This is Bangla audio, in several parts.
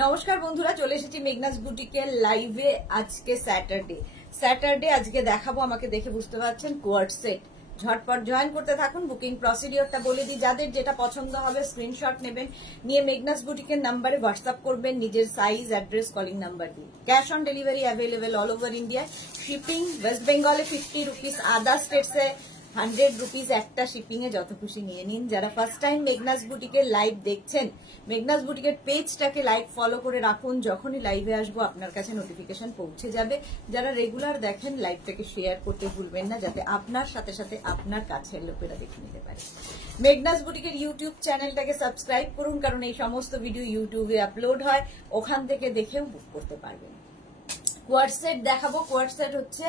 নমস্কার বন্ধুরা, চলে এসেছি মেঘনাস বুটিকের লাইভে। আজকে স্যাটারডে আজকে দেখাবো, আমাকে দেখে বুঝতে পারছেন, কোয়ার্ড সেট। ঝটপট জয়েন করতে থাকুন। বুকিং প্রসিডিওরটা বলে দিই, যাদের যেটা পছন্দ হবে স্ক্রিনশট নেবেন, নিয়ে মেঘনাস বুটিকের নাম্বারে হোয়াটসঅ্যাপ করবেন নিজের সাইজ, অ্যাড্রেস, কলিং নাম্বার দিয়ে। Cash on delivery available all over India. Shipping West বেঙ্গলে 50 রুপিস, আদার স্টেটসে 100 রুপিস। একটা শিপিং এ যত খুশি নিয়ে নিন। যারা ফার্স্ট টাইম মেঘনাস বুটিকের লাইভ দেখছেন, মেঘনাস বুটিকের পেজটাকে লাইক ফলো করে রাখুন। যখনই লাইভে আসবো আপনার কাছে নোটিফিকেশন পৌঁছে যাবে। যারা রেগুলার দেখেন, লাইভটাকে শেয়ার করতে ভুলবেন না, যাতে আপনার সাথে সাথে আপনার কাছের লোকেরা দেখে নিতে পারে। মেঘনাস বুটিকের ইউটিউব চ্যানেলটাকে সাবস্ক্রাইব করুন, কারণ এই সমস্ত ভিডিও ইউটিউবে আপলোড হয়, ওখান থেকে দেখেও বুক করতে পারবেন। কোয়ার্ড সেট দেখাবো। কোয়ার্ড সেট হচ্ছে,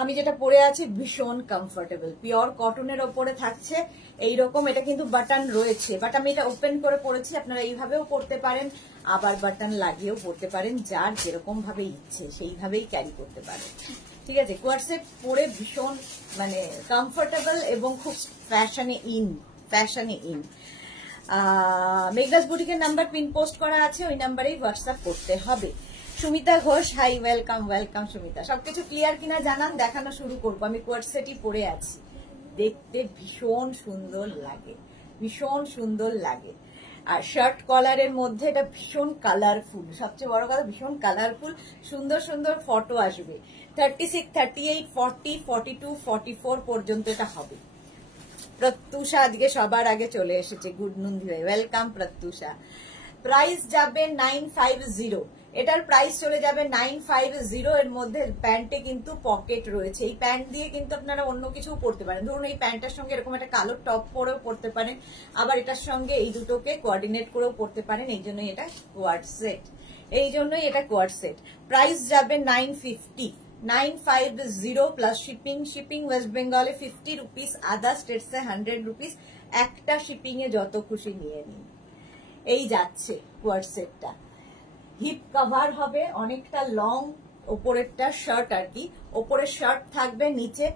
আমি যেটা পরে আছি ভীষণ কমফোর্টেবল, পিওর কটনের ওপরে থাকছে এইরকম। এটা কিন্তু বাটন রয়েছে, বাট আমি এটা ওপেন করে পরেছি। আপনারা এইভাবেও পরতে পারেন, আবার বাটন লাগিয়েও পরতে পারেন, যার যেরকম ভাবে ইচ্ছে সেইভাবেই ক্যারি করতে পারেন। ঠিক আছে, কোয়ার্ড সেট পরে ভীষণ মানে কমফোর্টেবল এবং খুব ফ্যাশনে ইন। মেঘনাস বুটিকের নাম্বার পিন পোস্ট করা আছে, ওই নাম্বারেই হোয়াটসঅ্যাপ করতে হবে। Sumita Ghosh, hi, welcome Sumita. সবকিছু ক্লিয়ার কিনা জানান, দেখানো শুরু করবো। আমি কোয়ার্ড সেটই পরে আছি, দেখতে ভীষণ সুন্দর লাগে। আর শার্ট কলারের মধ্যে এটা ভীষণ কালারফুল, সবচেয়ে বড় কথা ভীষণ কালারফুল। সুন্দর ফটো আসবে। 36, 38, 40, 42, 44 পর্যন্ত এটা হবে। প্রত্যুষা আজকে সবার আগে চলে এসেছে, গুড নুন ভাই, ওয়েলকাম প্রত্যুষা। প্রাইস যাবে 950, এটার প্রাইস চলে যাবে 950। এর মধ্যে প্যান্টে কিন্তু পকেট রয়েছে, এই প্যান্ট দিয়ে কিন্তু আপনারা অন্য কিছু পরতে পারেন। ধরুন এই প্যান্টটার সঙ্গে এরকম একটা কালো টপ পরেও পরতে পারেন, আবার এটার সঙ্গে এই দুটোকে কোঅর্ডিনেট করেও পরতে পারেন। এই জন্যই এটা কোয়ার্ড সেট। প্রাইস যাবে 950 প্লাস শিপিং ওয়েস্ট বেঙ্গলে 50 রুপিস, আদার স্টেটসে 100 রুপিস। একটা শিপিং এ যত খুশি নিয়ে নিন। এই যাচ্ছে কোয়ার্ড সেটটা। হিপ কভার হবে, অনেকটা লং, ওপরেরটা শার্ট আর কি। ওপরে শার্ট থাকবে, নিচে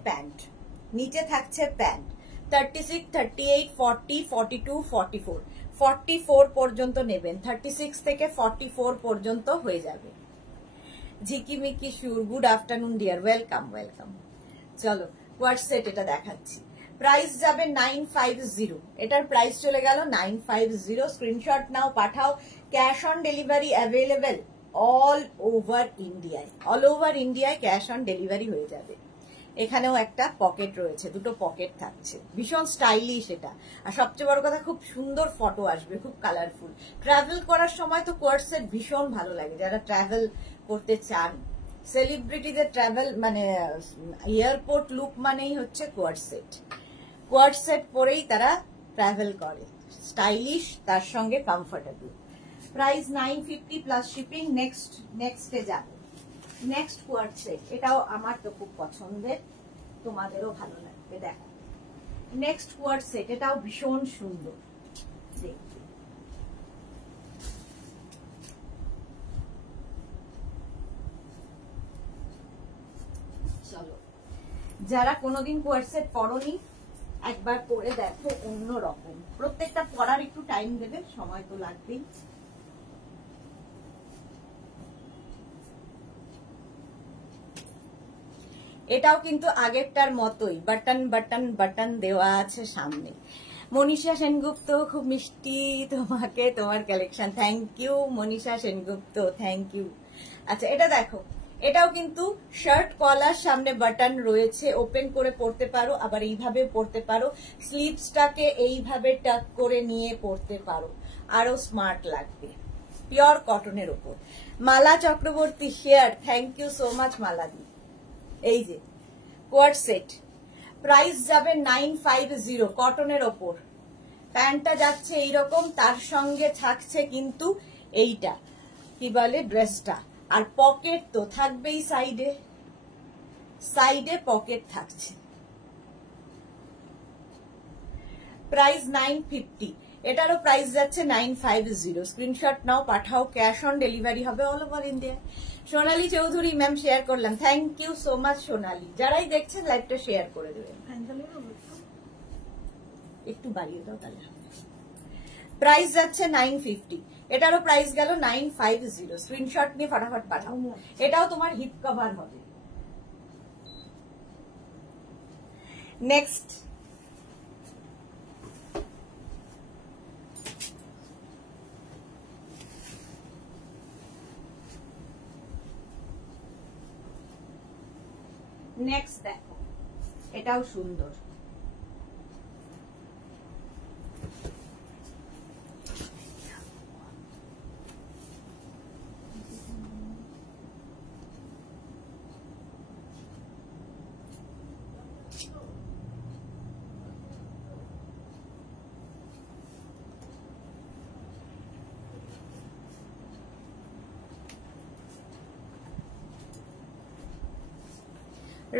থাকছে প্যান্ট। 36, 38, 40, 42, 44, 44 পর্যন্ত নেবেন। 36 থেকে 44 পর্যন্ত হয়ে যাবে। ঝিকিমিকি সুর, গুড আফটারনুন ডিয়ার, ওয়েলকাম। চলো কোয়ার্ড সেট এটা দেখাচ্ছি। প্রাইস যাবে 950, এটার প্রাইস চলে গেল 950। Screenshot now, Pathao. Cash on delivery available all over ইন্ডিয়ায় ক্যাশ অন ডেলিভারি হয়ে যাবে। এখানেও একটা পকেট রয়েছে, দুটো পকেট থাকছে, ভীষণ স্টাইলিশ এটা। আর সবচেয়ে বড় কথা, খুব সুন্দর ফটো আসবে, খুব কালারফুল। ট্রাভেল করার সময় তো কোয়ার্ড সেট ভীষণ ভালো লাগে। যারা ট্রাভেল করতে চান, সেলিব্রিটিদের ট্রাভেল মানে এয়ারপোর্ট লুক মানেই হচ্ছে কোয়ার্ড সেট পরেই তারা ট্রাভেল করে, স্টাইলিশ, তার সঙ্গে কমফোর্টেবল। Price 950 plus shipping. নেক্সটে যাবে। নেক্সট কোয়ার্ড সেট, এটাও আমার তো খুব পছন্দের, তোমাদেরও ভালো লাগবে। দেখো নেক্সট কোয়ার্ড সেট, এটাও ভীষণ সুন্দর দেখতে। চলো, যারা কোনোদিন কোয়ার্ড সেট পরনি, একবার পরে দেখো, অন্যরকম। প্রত্যেকটা পরার একটু টাইম দেবে, সময় তো লাগবেই। এটাও কিন্তু আগেরটার মতোই, বাটন দেওয়া আছে সামনে। মনীষা সেনগুপ্ত, খুব মিষ্টি তোমাকে, তোমার collection. Thank you Manisha Sengupta, thank you. আচ্ছা, এটা দেখো, এটাও কিন্তু শার্ট কলার, সামনে বাটন রয়েছে, ওপেন করে পরতে পারো, আবার এইভাবে পরতে পারো। স্লিভসটাকে এইভাবে টাক করে নিয়ে পরতে পারো, আরো স্মার্ট লাগবে। পিওর কটনের ওপর। Mala Chakraborty share, thank you so much মালাদি। এই যে কোয়ার্ড সেট, প্রাইস যাবে 950, কটনের ওপর। প্যান্টটা যাচ্ছে এইরকম, তার সঙ্গে থাকছে কিন্তু এইটা কি বলে, ড্রেসটা। আর পকেট তো থাকবেই, সাইডে পকেট থাকছে। প্রাইস 950, এটারও প্রাইস যাচ্ছে 950। Screenshot now, Pathao. Cash on delivery হবে অল ওভার ইন্ডিয়া। সোনালী চৌধুরী ম্যাম শেয়ার করলাম, থ্যাংক ইউ সো মাচ সোনালী। যারাই দেখছেন লাইভটা শেয়ার করে দেবেন, একটু বাড়িয়ে দাও তাহলে। প্রাইস যাচ্ছে 950। এটারও প্রাইস গেল 950। স্ক্রিনশট নিয়ে ফটাফট পাঠাও। এটাও তোমার হিপ কভার হবে। নেক্সট দেখো, এটাও সুন্দর।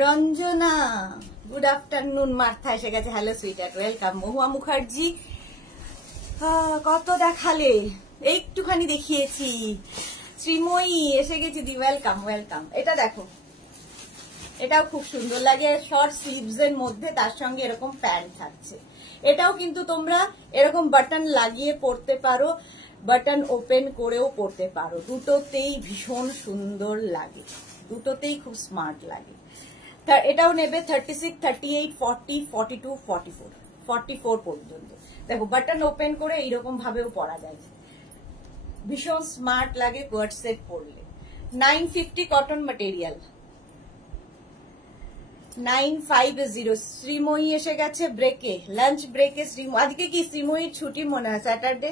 Ranjana, good afternoon. মার্থা এসে গেছে, হ্যালো সুইটার, ওয়েলকাম। মহুয়া মুখার্জি, কত দেখালে, একটুখানি দেখিয়েছি। শ্রীময়ী এসে গেছি দি, ওয়েলকাম ওয়েলকাম। এটা দেখো, এটাও খুব সুন্দর লাগে, শর্ট স্লিভস এর মধ্যে তার সঙ্গে এরকম প্যান্ট থাকছে। এটাও কিন্তু তোমরা এরকম বাটন লাগিয়ে পরতে পারো, বাটন ওপেন করেও পরতে পারো, দুটোতেই ভীষণ সুন্দর লাগে, দুটোতেই খুব স্মার্ট লাগে। এটাও নেবে 36, 38, 40, 42, 44, 44 পর্যন্ত। দেখো বাটন ওপেন করে এইরকম ভাবেও পরা যায়, ভীষণ স্মার্ট লাগে কোয়ার্ড সেট পরলে। 950 কটন ম্যাটেরিয়াল, 950। শ্রীময়ী এসে গেছে ব্রেকে, লাঞ্চ ব্রেকে। আজকে কি শ্রীময়ীর ছুটি মনে হয়, স্যাটারডে।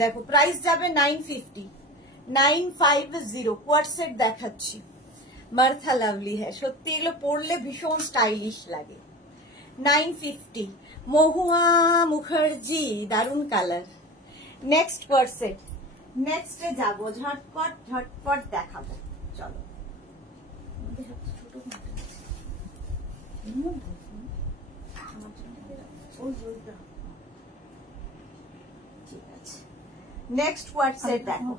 দেখো প্রাইস যাবে 950, 950 কোয়ার্ড সেট দেখাচ্ছি। মার্থা লাভলি হ্যাঁ, সত্যি এগুলো পরলে ভীষণ স্টাইলিশ লাগে। 950। মহুয়া মুখার্জি, দারুন কালার। নেক্সট কোয়ার্ড সেট, নেক্সটে যাবো, ঝটপট দেখাবো। চলো, ঠিক আছে, নেক্সট কোয়ার্ড সেট দেখো।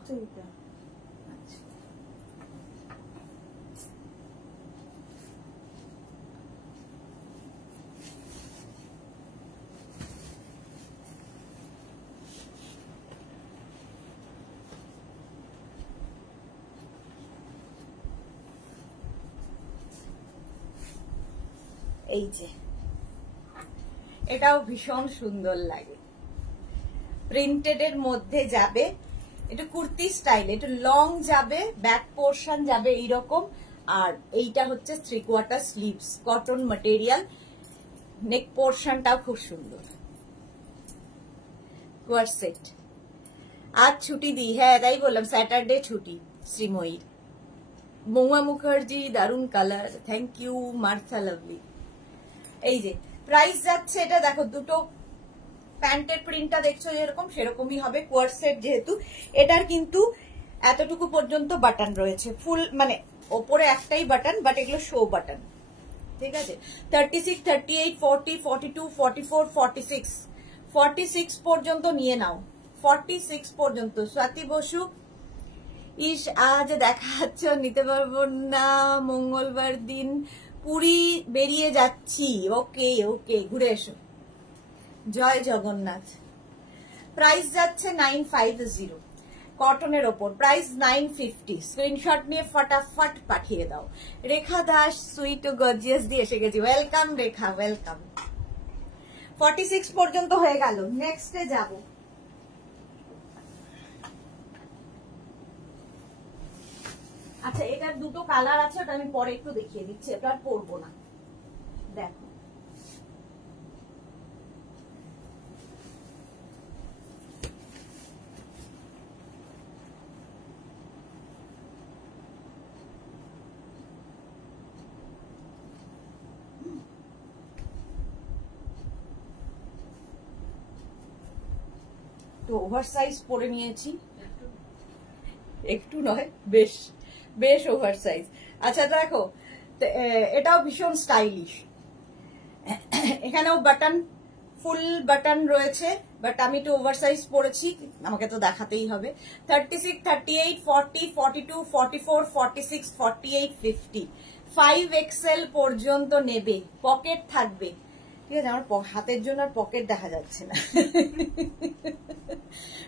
এই যে এটাও ভীষণ সুন্দর লাগে, প্রিন্টেড এর মধ্যে যাবে, এটা কুর্তি স্টাইল, এটা লং যাবে, ব্যাক পোর্শন যাবে এইরকম, আর এইটা হচ্ছে 3/4 স্লিভস, কটন ম্যাটেরিয়াল, নেক পোর্শনটাও খুব সুন্দর। কোয়ার্ড সেট। আজ ছুটি দিই, হ্যাঁ তাই বললাম, স্যাটারডে ছুটি শ্রীময়ীর। মহুয়া মুখার্জি, দারুন colour, thank you. Martha lovely. এই যে প্রাইস যাচ্ছে, এটা দেখো, দুটো প্যান্টের প্রিন্টটা দেখছো যেরকম সেরকমই হবে, কোয়ার্ড সেট যেহেতু। এটার কিন্তু এতটুকু পর্যন্ত বাটন রয়েছে, ফুল মানে ওপরে একটাই বাটন, বাট এগুলো শো বাটন, ঠিক আছে। 36, 38, 40, 42, 44, 46, 46 পর্যন্ত নিয়ে নাও, 46 পর্যন্ত। স্বাতি বসু, ইস আজ দেখাচ্ছ, নিতে পারবো না, মঙ্গলবার দিন পুরী বেরিয়ে যাচ্ছি। ওকে ওকে, ঘুরে এসো। জয় জগন্নাথ। প্রাইস যাচ্ছে 950, কটনের ওপর, প্রাইস 950। স্ক্রিনশট নিয়ে ফটাফট পাঠিয়ে দাও। রেখা দাস, সুইট ও গর্জিয়াস দিয়ে এসে গেছি, ওয়েলকাম রেখা, ওয়েলকাম। 46 পর্যন্ত হয়ে গেল, নেক্সটে যাব। আচ্ছা, এটার দুটো কালার আছে, ওটা আমি পরে একটু দেখিয়ে দিচ্ছি, এটা আর পরবো না। দেখো তো ওভার সাইজ পরে নিয়েছি, একটু নয়, বেশ বেশ ওভার সাইজ। আচ্ছা দেখো, এটাও ভীষণ স্টাইলিশ, এখানেও বাটন, ফুল বাটন রয়েছে, বাট আমি একটু ওভার সাইজ পরেছি, আমাকে তো দেখাতেই হবে। 36, 38, 40, 42, 44, 46, 48, 50, 5XL পর্যন্ত নেবে, পকেট থাকবে, ঠিক আছে, আমার হাতের জন্য আর পকেট দেখা যাচ্ছে না।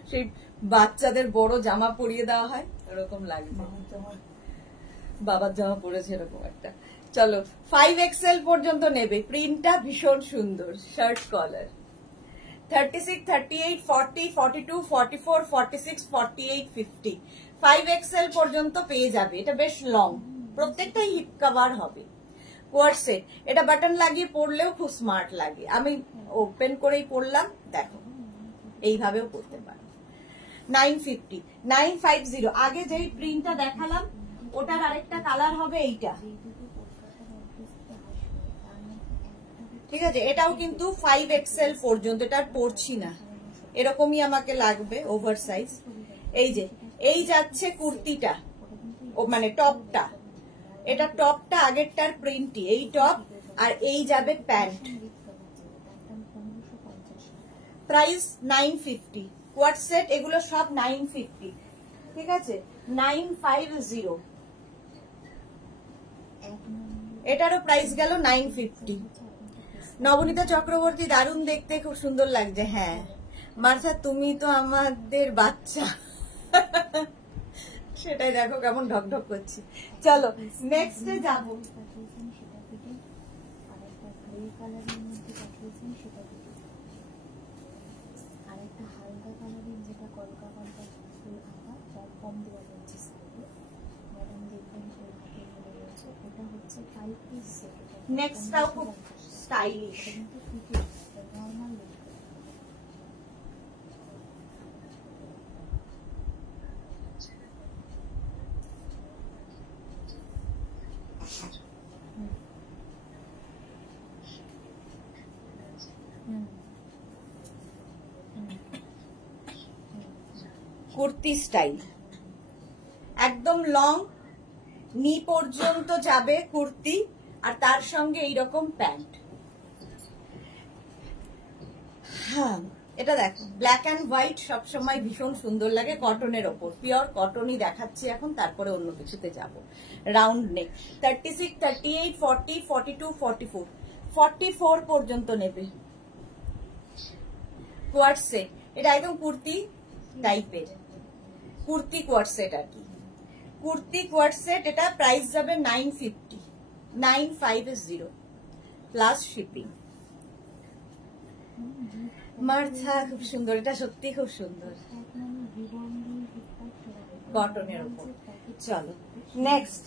সেই বাচ্চাদের বড় জামা পরিয়ে দেওয়া হয় ওরকম লাগবে, বাবার জামা পরেছে এরকম একটা। চলো 5XL পর্যন্ত নেবে, প্রিন্টটা ভীষণ সুন্দর, শার্ট কলার। 36, 38, 40, 42, 44, 46, 48, 50 5XL পর্যন্ত পেয়ে যাবে। এটা বেশ লং, প্রত্যেকটাই হিপ কভার হবে। কোয়ার্ড সেট, এটা বাটন লাগিয়ে পরলেও খুব স্মার্ট লাগে। আমি ওপেন করেই পরলাম, দেখো এইভাবেও পরতে পারো। 950, 950। আগে যেই প্রিন্টটা দেখালাম ওটার আরেকটা কালার হবে এইটা, ঠিক আছে। এটাও কিন্তু 5XL পর্যন্ত, এটা পরছি না, এরকমই আমাকে লাগবে ওভার সাইজ। এই যে এই যাচ্ছে কুর্তিটা, ও মানে টপটা, এটা টপটা আগেরটার প্রিন্টই, এই টপ, আর এই যাবে প্যান্ট। প্রাইস 950, কোয়ার্ড সেট এগুলো সব 950, ঠিক আছে। 950, এটারও প্রাইস গেল 950। নবনীতা চক্রবর্তী, দারুণ দেখতে, খুব সুন্দর লাগছে। হ্যাঁ মার্থা, তুমি তো আমাদের বাচ্চা। সেটাই দেখো কেমন ঢকঢক করছি। চলো নেক্সটে যাবো। নেক্সটটাও খুব স্টাইলিশ। কুর্তি স্টাইল, একদম লং, নি পর্যন্ত যাবে কুর্তি, আর তার সঙ্গে এইরকম প্যান্ট। হ্যাঁ এটা দেখো, ব্ল্যাক অ্যান্ড হোয়াইট সবসময় ভীষণ সুন্দর লাগে, কটনের ওপর, পিওর কটনই দেখাচ্ছি এখন, তারপরে অন্য কিছুতে যাব। রাউন্ড নেক, 36, 38, 40, 42, 44 44 পর্যন্ত নেবে। কোয়ার্ড সেট, এটা একদম কুর্তি টাইপের, কুর্তি কোয়ার্ড সেট আর কি, কুর্তি কোয়ার্ড সেট। এটা প্রাইস যাবে 950, 950 প্লাস শিপিং। মার্থা খুব সুন্দর, এটা সত্যি খুব সুন্দর, কটনের উপর। চলো নেক্সট।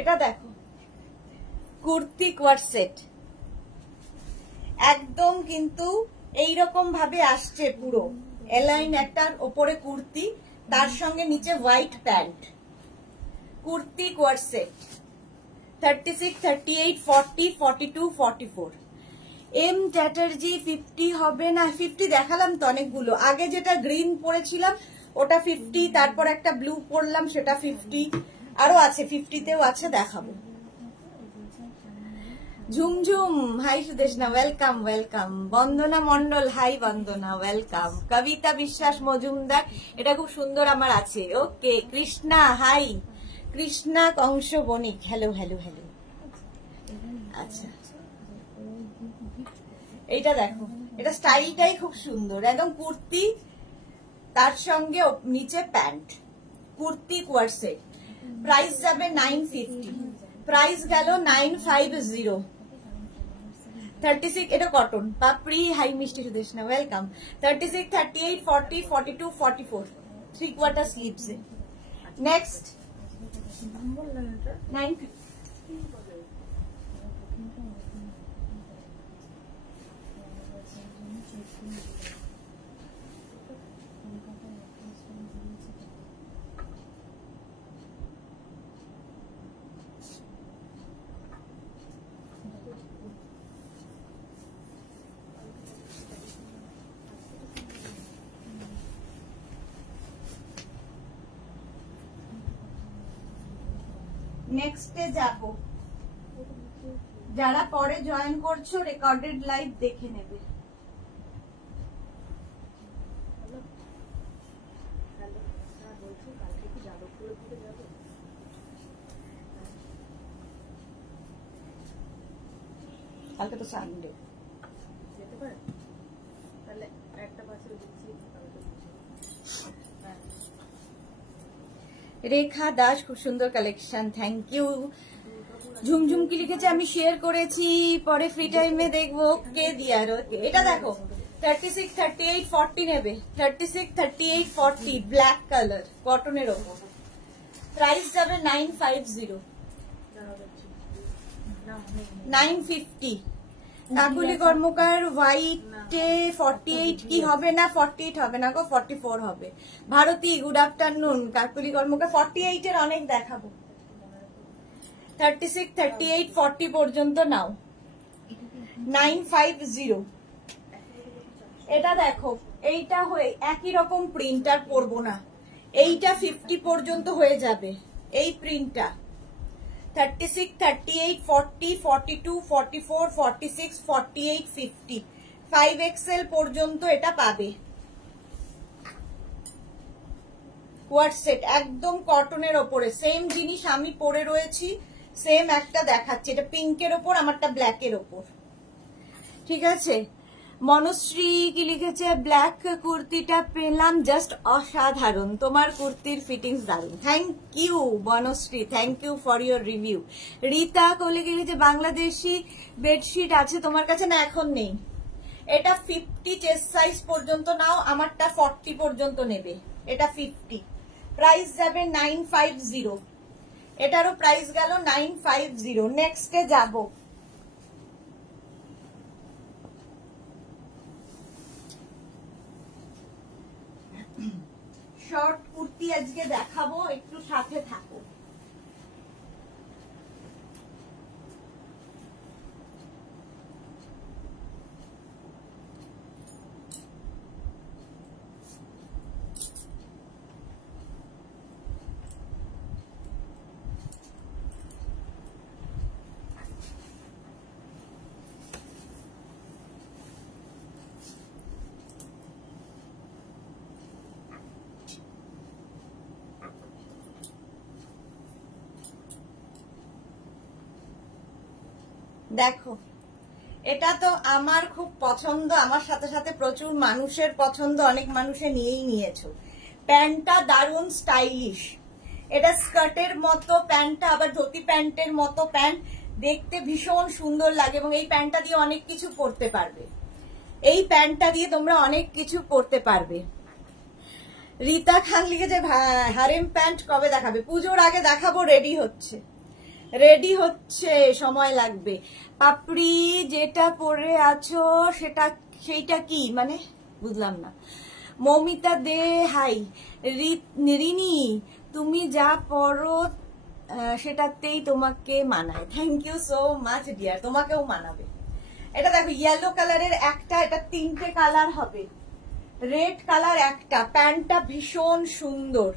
এটা দেখো কুর্তি কোয়ার্ড সেট, একদম কিন্তু এইরকম ভাবে আসছে, পুরো এলাইন, একটার ওপরে কুর্তি, তার সঙ্গে নিচে white pant. Kurti co-ord set 36, 38, 40, 42, 44। M Chatterjee 50 হবে না? 50 দেখালাম তো অনেকগুলো, আগে যেটা গ্রিন পরেছিলাম ওটা 50, তারপর একটা ব্লু পরলাম সেটা 50, আরো আছে 50তেও আছে, দেখাবো। Jhumjhum high Sudeshna, welcome welcome. বন্দনা মন্ডল, হাই বন্দনা, ওয়েলকাম। কবিতা বিশ্বাস মজুমদার, এটা খুব সুন্দর আমার আছে, ওকে। কৃষ্ণা, হাই কৃষ্ণা কংস বণিক, হ্যালো হ্যালো হ্যালো। আচ্ছা এইটা দেখো, এটা স্টাইলটাই খুব সুন্দর, একদম কুর্তি, তার সঙ্গে নিচে pant, kurti co-ord set. Price যাবে 950, প্রাইস গেল 950। 36, এটা কটন। পাপড়ি, হাই মিষ্টি Sudeshna, welcome. 36, 38, 40, 42, 44 3 quarter sleeves. Next 950। নেক্সটে যাব। যারা পরে জয়েন করছো রেকর্ডেড লাইভ দেখে নেবে। কালকে তো সানডে, যেতে পারে তাহলে একটা বাসে দিচ্ছি। রেখা দাস, খুব সুন্দর কালেকশন, থ্যাংক ইউ। ঝুমঝুম কি লিখেছে আমি শেয়ার করেছি, পরে ফ্রি টাইমে দেখবো। কে দিয়ার? এটা দেখো 36, 38, 40 নেবে। 36, 38, 40 ব্ল্যাক কালার কটনের ওপর। প্রাইস যাবে 950, 950। কাকুলি কর্মকার হোয়াইটে 48 কি হবে না? 48 হবে না গো, 44 হবে। Bharati good afternoon. কাকুলি কর্মকার 48 এর অনেক দেখাবো। 36, 38, 40 পর্যন্ত নাও। 950। এটা দেখো, এইটা হয়ে একই রকম প্রিন্টার পরবো না, এইটা 50 পর্যন্ত হয়ে যাবে এই প্রিন্টটা। 36, 38, 40, 42, 44, 46, 48, 50 5XL পর্যন্ত এটা পাবে। হোয়াটসঅ্যাপ একদম কটনের ওপরে সেম জিনিস আমি পরে রয়েছি, সেম একটা দেখাচ্ছি। এটা পিঙ্কের ওপর, আমারটা ব্ল্যাকের ওপর, ঠিক আছে। মনশ্রী কি লিখেছে, ব্ল্যাক কুর্তিটা পেলাম, জাস্ট অসাধারণ, তোমার কুর্তির ফিটিংস দারুন। Thank you Banashree, thank you for your review. Rita Kole গেলে যে বাংলাদেশি বেডশিট আছে তোমার কাছে? না, এখন নেই। এটা 50 চেস্ট সাইজ পর্যন্ত নাও, আমারটা 40 পর্যন্ত নেবে। এটা 50, প্রাইস যাবে 950। এটারও প্রাইস গেল 950। নেক্সটে যাব। শর্ট কুর্তি আজকে দেখাবো, একটু সাথে থাকো। দেখো, এটা তো আমার খুব পছন্দ, আমার সাথে সাথে প্রচুর মানুষের পছন্দ, অনেক মানুষে নিয়েই নিয়েছো। প্যান্টটা দারুণ স্টাইলিশ, এটা স্কার্টের মতো প্যান্টটা, আবার ধুতি প্যান্টের মতো প্যান্ট, দেখতে ভীষণ সুন্দর লাগে এবং এই প্যান্টটা দিয়ে অনেক কিছু পরতে পারবে। এই প্যান্টটা দিয়ে তোমরা অনেক কিছু পরতে পারবে। রীতা খান লিখেছে হারেম প্যান্ট কবে দেখাবে? পুজোর আগে দেখাবো, রেডি হচ্ছে, সময় লাগবে। পাপড়ি যেটা পরে আছো সেইটা কি মানে বুঝলাম না। মৌমিতা দে হাই। রিনি তুমি যা পরো সেটাতেই তোমাকে মানায়। Thank you so much dear, তোমাকেও মানাবে। এটা দেখো ইয়েলো কালারের একটা, এটা 3টে কালার হবে, রেড কালার একটা। প্যান্টটা ভীষণ সুন্দর,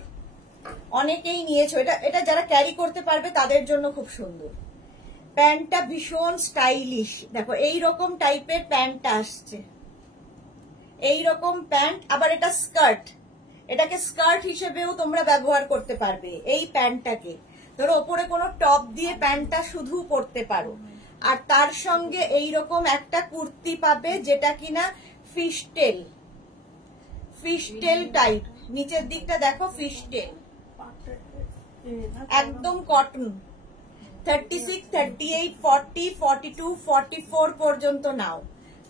অনেকেই নিয়েছো। এটা যারা ক্যারি করতে পারবে তাদের জন্য খুব সুন্দর। প্যান্টটা ভীষণ স্টাইলিশ, দেখো এইরকম টাইপের প্যান্টটা আসছে, এইরকম প্যান্ট। আবার এটা স্কার্ট, এটাকে স্কার্ট হিসেবেও তোমরা ব্যবহার করতে পারবে। এই প্যান্টটাকে ধরো ওপরে কোনো টপ দিয়ে প্যান্টটা শুধু পরতে পারো, আর তার সঙ্গে এইরকম একটা কুর্তি পাবে যেটা কিনা ফিশটেল টাইপ। নিচের দিকটা দেখো ফিশটেল, একদম কটন। 36, 38, 40, 42, 44 পর্যন্ত নাও।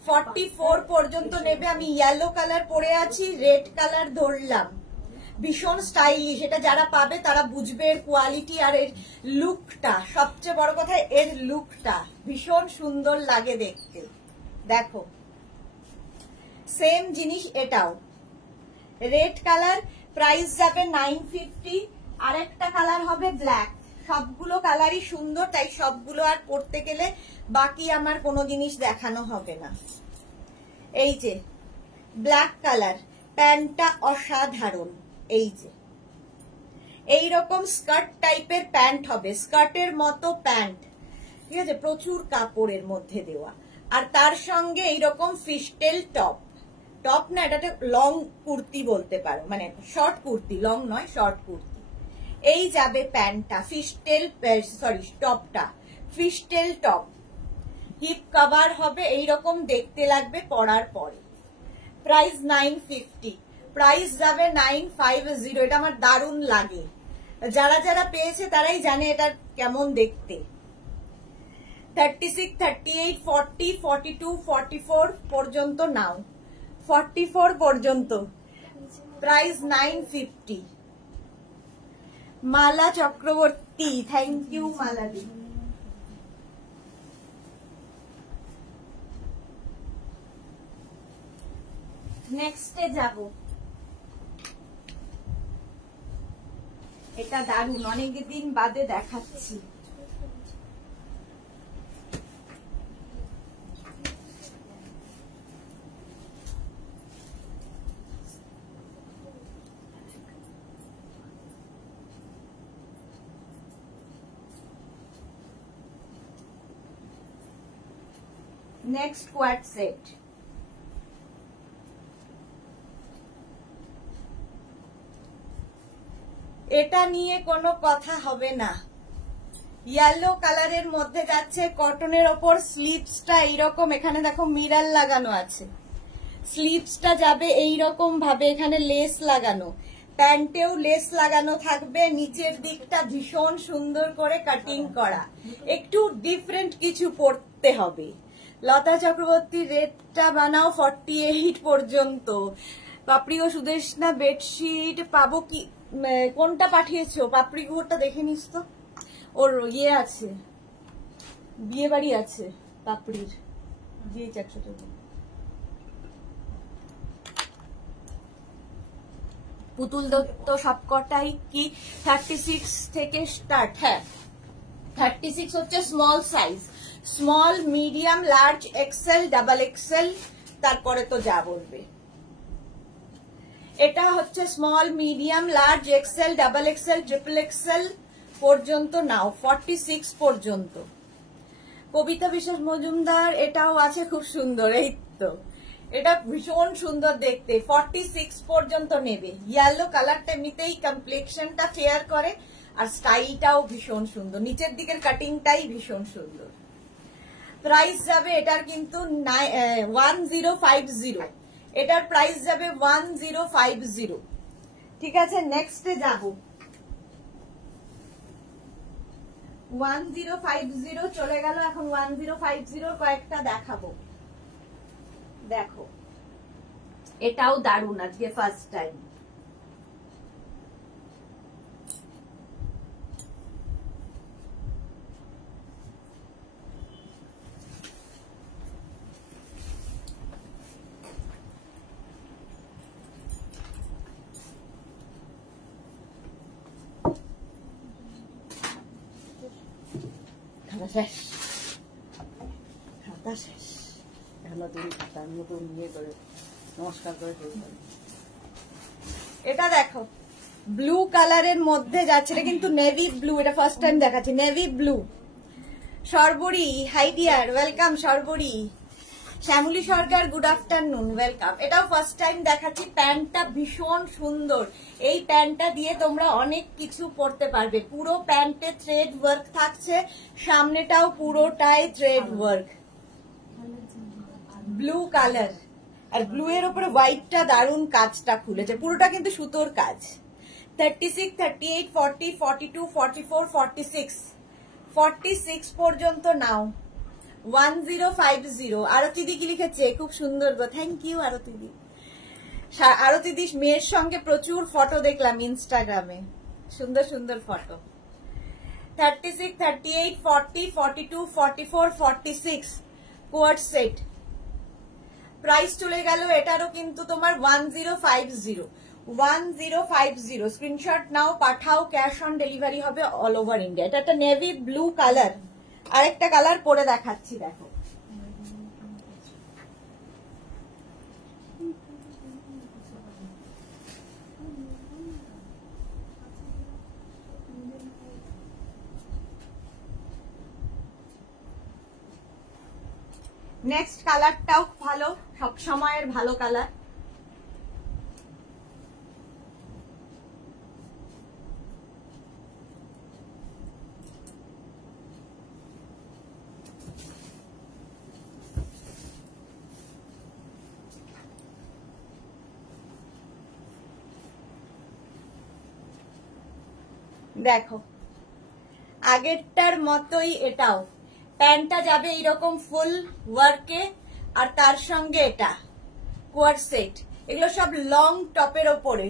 44 পর্যন্ত নেবে। আমি ইয়েলো কালার পরে আছি, রেড কালার ধরলাম, ভীষণ স্টাইলিশ। এটা যারা পাবে তারা বুঝবে এর কোয়ালিটি আর এর লুকটা। সবচেয়ে বড় কথা এর লুকটা ভীষণ সুন্দর লাগে দেখতে। দেখো সেম জিনিস এটাও রেড কালার, প্রাইস যাবে 950। আরেকটা কালার হবে ব্ল্যাক। সবগুলো কালারই সুন্দর, তাই সবগুলো আর পরতে গেলে বাকি আমার কোনো জিনিস দেখানো হবে না। এই যে ব্ল্যাক কালার, প্যান্টটা অসাধারণ। এই যে এইরকম স্কার্ট টাইপের প্যান্ট হবে, স্কার্টের মতো প্যান্ট, ঠিক আছে, প্রচুর কাপড়ের মধ্যে দেওয়া। আর তার সঙ্গে এইরকম ফিশটেল টপ, টপ না এটাতে লং কুর্তি বলতে পারো, মানে শর্ট কুর্তি, লং নয় শর্ট কুর্তি। এই যাবে প্যান্টটা, ফিশটেল সরি টপটা ফিশটেল টপ, হিপ কভার হবে, এইরকম দেখতে লাগবে পরার পরে। প্রাইস 950, প্রাইস যাবে 950। এটা আমার দারুণ লাগে, যারা যারা পেয়েছে তারাই জানে এটা কেমন দেখতে। 36, 38, 40, 42, 44 পর্যন্ত নাও, 44 পর্যন্ত। Price 950। Mala Chakraborty, thank you মালাদি। নেক্সটে যাব, এটা দারুণ, অনেকদিন বাদে দেখাচ্ছি। নেক্সট কোয়াড সেট, এটা নিয়ে কোনো কথা হবে না। ইয়েলো কালারের মধ্যে যাচ্ছে, কটনের ওপর, স্লিভসটা এইরকম, এখানে দেখো মিরর লাগানো আছে, স্লিভসটা যাবে এইরকম ভাবে, এখানে লেস লাগানো, প্যান্টেও লেস লাগানো থাকবে, নিচের দিকটা ভীষণ সুন্দর করে কাটিং করা, একটু ডিফারেন্ট কিছু পরতে হবে। লতা চক্রবর্তী রেটটা বানাও 48 পর্যন্ত। পাপড়ি ও সুদেশনা বেডশিট পাবো কি, কোনটা পাঠিয়েছো? পাপড়ি গুহরটা দেখে নিস তো, ওর ইয়ে আছে, বিয়ে বাড়ি আছে পাপড়ির, দিয়ে 100 টাকা। পুতুল দত্ত সবকটাই কি 36 থেকে স্টার্ট? হ্যাঁ, 36 হচ্ছে small size, small, medium, large, XL, double XL, তারপরে তো যা বলবে। এটা হচ্ছে small, medium, large, XL, double XL, triple XL পর্যন্ত নাও, 46 পর্যন্ত। কবিতা বিশ্বাস মজুমদার, এটাও আছে, খুব সুন্দর, এই তো এটা ভীষণ সুন্দর দেখতে, 46 পর্যন্ত নেবে। ইয়েলো কালারটা এমনিতেই কমপ্লেক্সনটা ফেয়ার করে, আর স্টাইলটাও ভীষণ সুন্দর, নিচের দিকের কাটিংটাই ভীষণ সুন্দর। প্রাইস যাবে এটার কিন্তু 1050, এটার প্রাইস যাবে 1050। ঠিক আছে, নেক্সটে যাব, 1050 চলে গেল, এখন 1050 কয়েকটা দেখাবো। দেখো এটাও দারুণ, আজকে ফার্স্ট টাইম। শেষ, খাতা শেষ, খাতার মতন ইয়ে করে নমস্কার করে। এটা দেখো ব্লু কালারের মধ্যে যাচ্ছে, এটা কিন্তু নেভি ব্লু, এটা ফার্স্ট টাইম দেখাচ্ছি, navy blue. Sarbari, hi dear, welcome Sarbari. Shyamali Sarkar, good afternoon, welcome. এটাও ফার্স্ট টাইম দেখাচ্ছি, প্যান্টটা ভীষণ সুন্দর, এই প্যান্টটা দিয়ে তোমরা অনেক কিছু পরতে পারবে। পুরো প্যান্টে থ্রেড ওয়ার্ক থাকছে, সামনেটাও পুরোটাই থ্রেড ওয়ার্ক, ব্লু কালার, আর ব্লু এর উপরে হোয়াইটটা দারুণ কাজটা খুলেছে, পুরোটা কিন্তু সুতোর কাজ। 36, 38, 40, 42, 44, 46, 46 পর্যন্ত নাও, 1050। আরতি দি কি লিখেছে, খুব সুন্দর গো, থ্যাংক ইউ আরতি দি। আরতি দি মেয়ের সঙ্গে প্রচুর ফটো দেখলাম ইনস্টাগ্রামে, সুন্দর সুন্দর ফটো। 36, 38, 40, 42, 44, 46 quad set. প্রাইস চলে গেল এটারও কিন্তু তোমার 1050, 1050। Screenshot now, Pathao, cash on delivery হবে অল ওভার ইন্ডিয়া। এটা একটা নেভি ব্লু কালার, আরেকটা কালার পরে দেখাচ্ছি, দেখো নেক্সট কালারটাও ভালো, সব সময়ের ভালো কালার। দেখো আগেরটার মতোই এটাও, প্যান্টটা যাবে এইরকম ফুল ওয়ার্কে, আর তার সঙ্গে এটা কোয়ার্ড সেট। এগুলো সব লং টপের ওপরে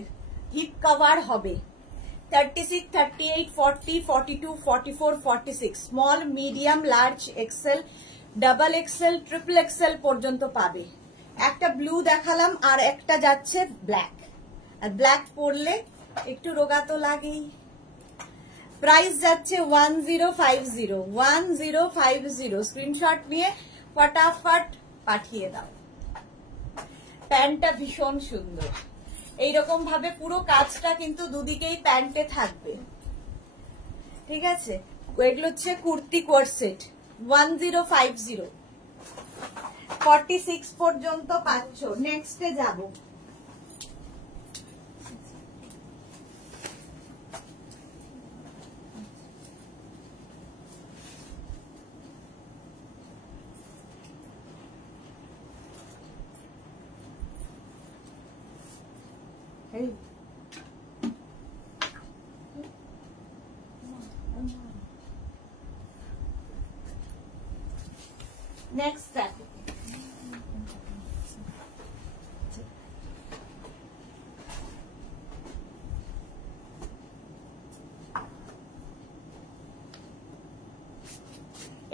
হিপ কভার হবে। 36, 38, 40, 42, 44, 46 small, medium, large, XL, double XL, triple XL পর্যন্ত পাবে। একটা ব্লু দেখালাম আর একটা যাচ্ছে ব্ল্যাক, আর ব্ল্যাক পরলে একটু রোগা তো লাগেই। প্রাইস যাচ্ছে 1050, 1050। স্ক্রিনশট নিয়ে ফটাফট পাঠিয়ে দাও। প্যান্টটা ভীষণ সুন্দর, এইরকম ভাবে পুরো কাজটা কিন্তু দুদিকেই প্যান্টে থাকবে, ঠিক আছে। এগুলো হচ্ছে কুর্তি কোয়ার্ড সেট, 1050, 46 পর্যন্ত পাচ্ছ। নেক্সটে যাব। নেক্সট দেখো,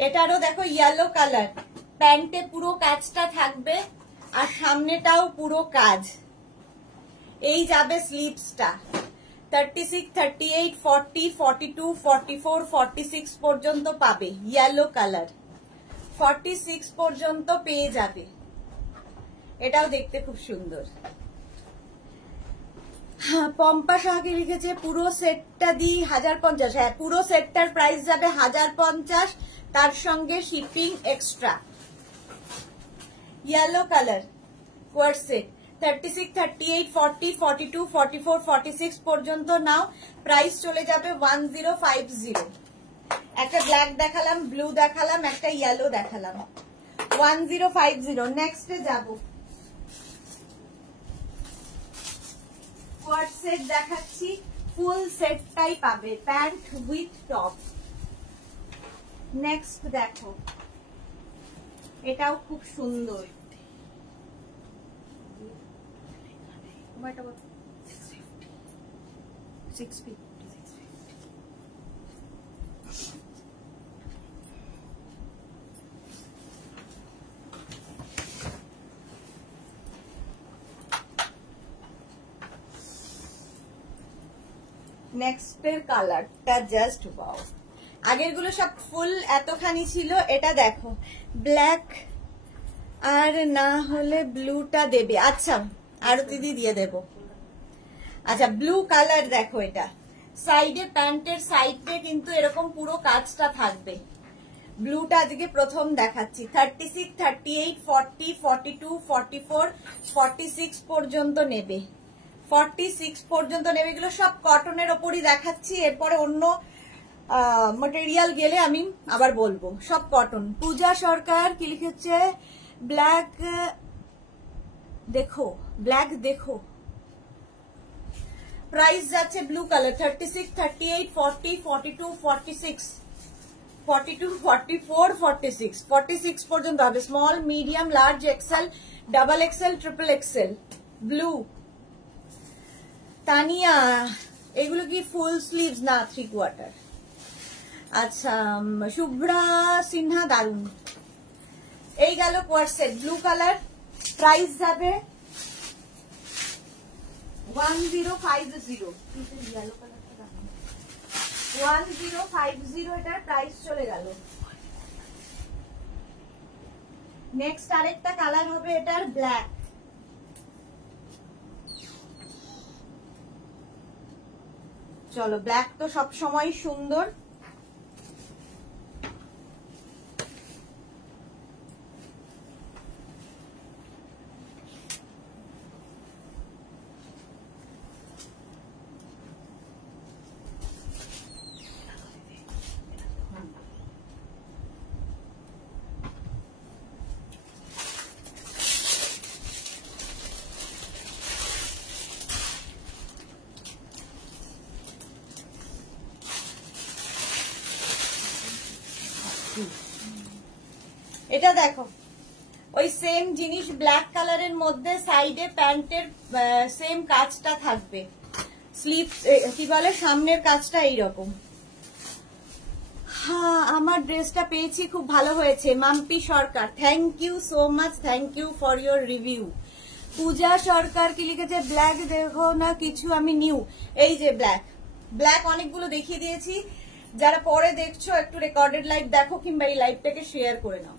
এটারও দেখো ইয়েলো কালার, প্যান্টে পুরো কাজটা থাকবে আর সামনেটাও পুরো কাজ। এই যাবে স্লিভসটা 36, 38, 40, 42, 44, 46 পর্যন্ত পাবে। ইয়েলো কালার 46 পর্যন্ত পেয়ে যাবে। এটাও দেখতে খুব সুন্দর। পম্পা শাহকে লিখেছে পুরো সেটটা দিই 1050। হ্যাঁ, পুরো সেটটার প্রাইস যাবে 1050, তার সঙ্গে shipping extra. Yellow colour co-ord set 36, 38, 40, 42, 44, 46 পর্যন্ত নাও, প্রাইস চলে যাবে 1050। একটা ব্ল্যাক দেখালাম, ব্লু দেখালাম, একটা ইয়েলো দেখালাম, 1050। নেক্সটে যাব। কোয়ার্ড সেট দেখাচ্ছি, ফুল সেটটাই পাবে, প্যান্ট উইথ টপ। নেক্সট দেখো, এটাও খুব সুন্দর। নেক্সটের কালারটা জাস্ট ওয়াও। আগের গুলো সব ফুল এতখানি ছিল, এটা দেখো ব্ল্যাক, আর না হলে ব্লুটা দেবে। আচ্ছা, আরো দিদি দিয়ে দেব। আচ্ছা, ব্লু কালার দেখো, এটা সাইডে, প্যান্টের সাইডে কিন্তু এরকম পুরো কাজটা থাকবে। ব্লুটা আজকে প্রথম দেখাচ্ছি। 36, 38, 40, 42, 44, 46 পর্যন্ত নেবে। 46 পর্যন্ত নেবে। এগুলো সব কটনের ওপরই দেখাচ্ছি, এরপরে অন্য ম্যাটেরিয়াল গেলে আমি আবার বলবো। সব কটন। পূজা সরকার কি লিখেছে? ব্ল্যাক দেখো, ব্ল্যাক দেখো। প্রাইস যাচ্ছে ব্লু কালার 36, 38, 40, 42, 46, 42, 44, 46, 46 পর্যন্ত হবে। Small, medium, large, XL, double XL, triple XL. Blue. Tania, এগুলো কি ফুল স্লিভস না 3/4? আচ্ছা, শুভ্রা সিনহা, দারুন। এই গেল কোয়ার্ড সেট, ব্লু কালার। প্রাইস যাবে 1050। 1050 এটার প্রাইস চলে গেল। নেক্সট আরেকটা কালার হবে এটার ব্ল্যাক। চলো, ব্ল্যাক তো সব সময় সুন্দর। এটা দেখো ওই সেম জিনিস ব্ল্যাক কালারের মধ্যে সাইডে প্যান্টের সেম কাজটা থাকবে, স্লিভ কি বলে সামনের কাজটা এইরকম। হ্যাঁ আমার ড্রেসটা পেয়েছি, খুব ভালো হয়েছে। Mampi Sarkar, thank you so much, thank you for your review. Puja Sarkar কি লিখেছে, ব্ল্যাক দেখো না কিছু, আমি নিউ। এই যে ব্ল্যাক, ব্ল্যাক অনেকগুলো দেখিয়ে দিয়েছি। যারা পরে দেখছো একটু রেকর্ডেড লাইভ দেখো, কিংবা এই লাইভটাকে শেয়ার করে নাও।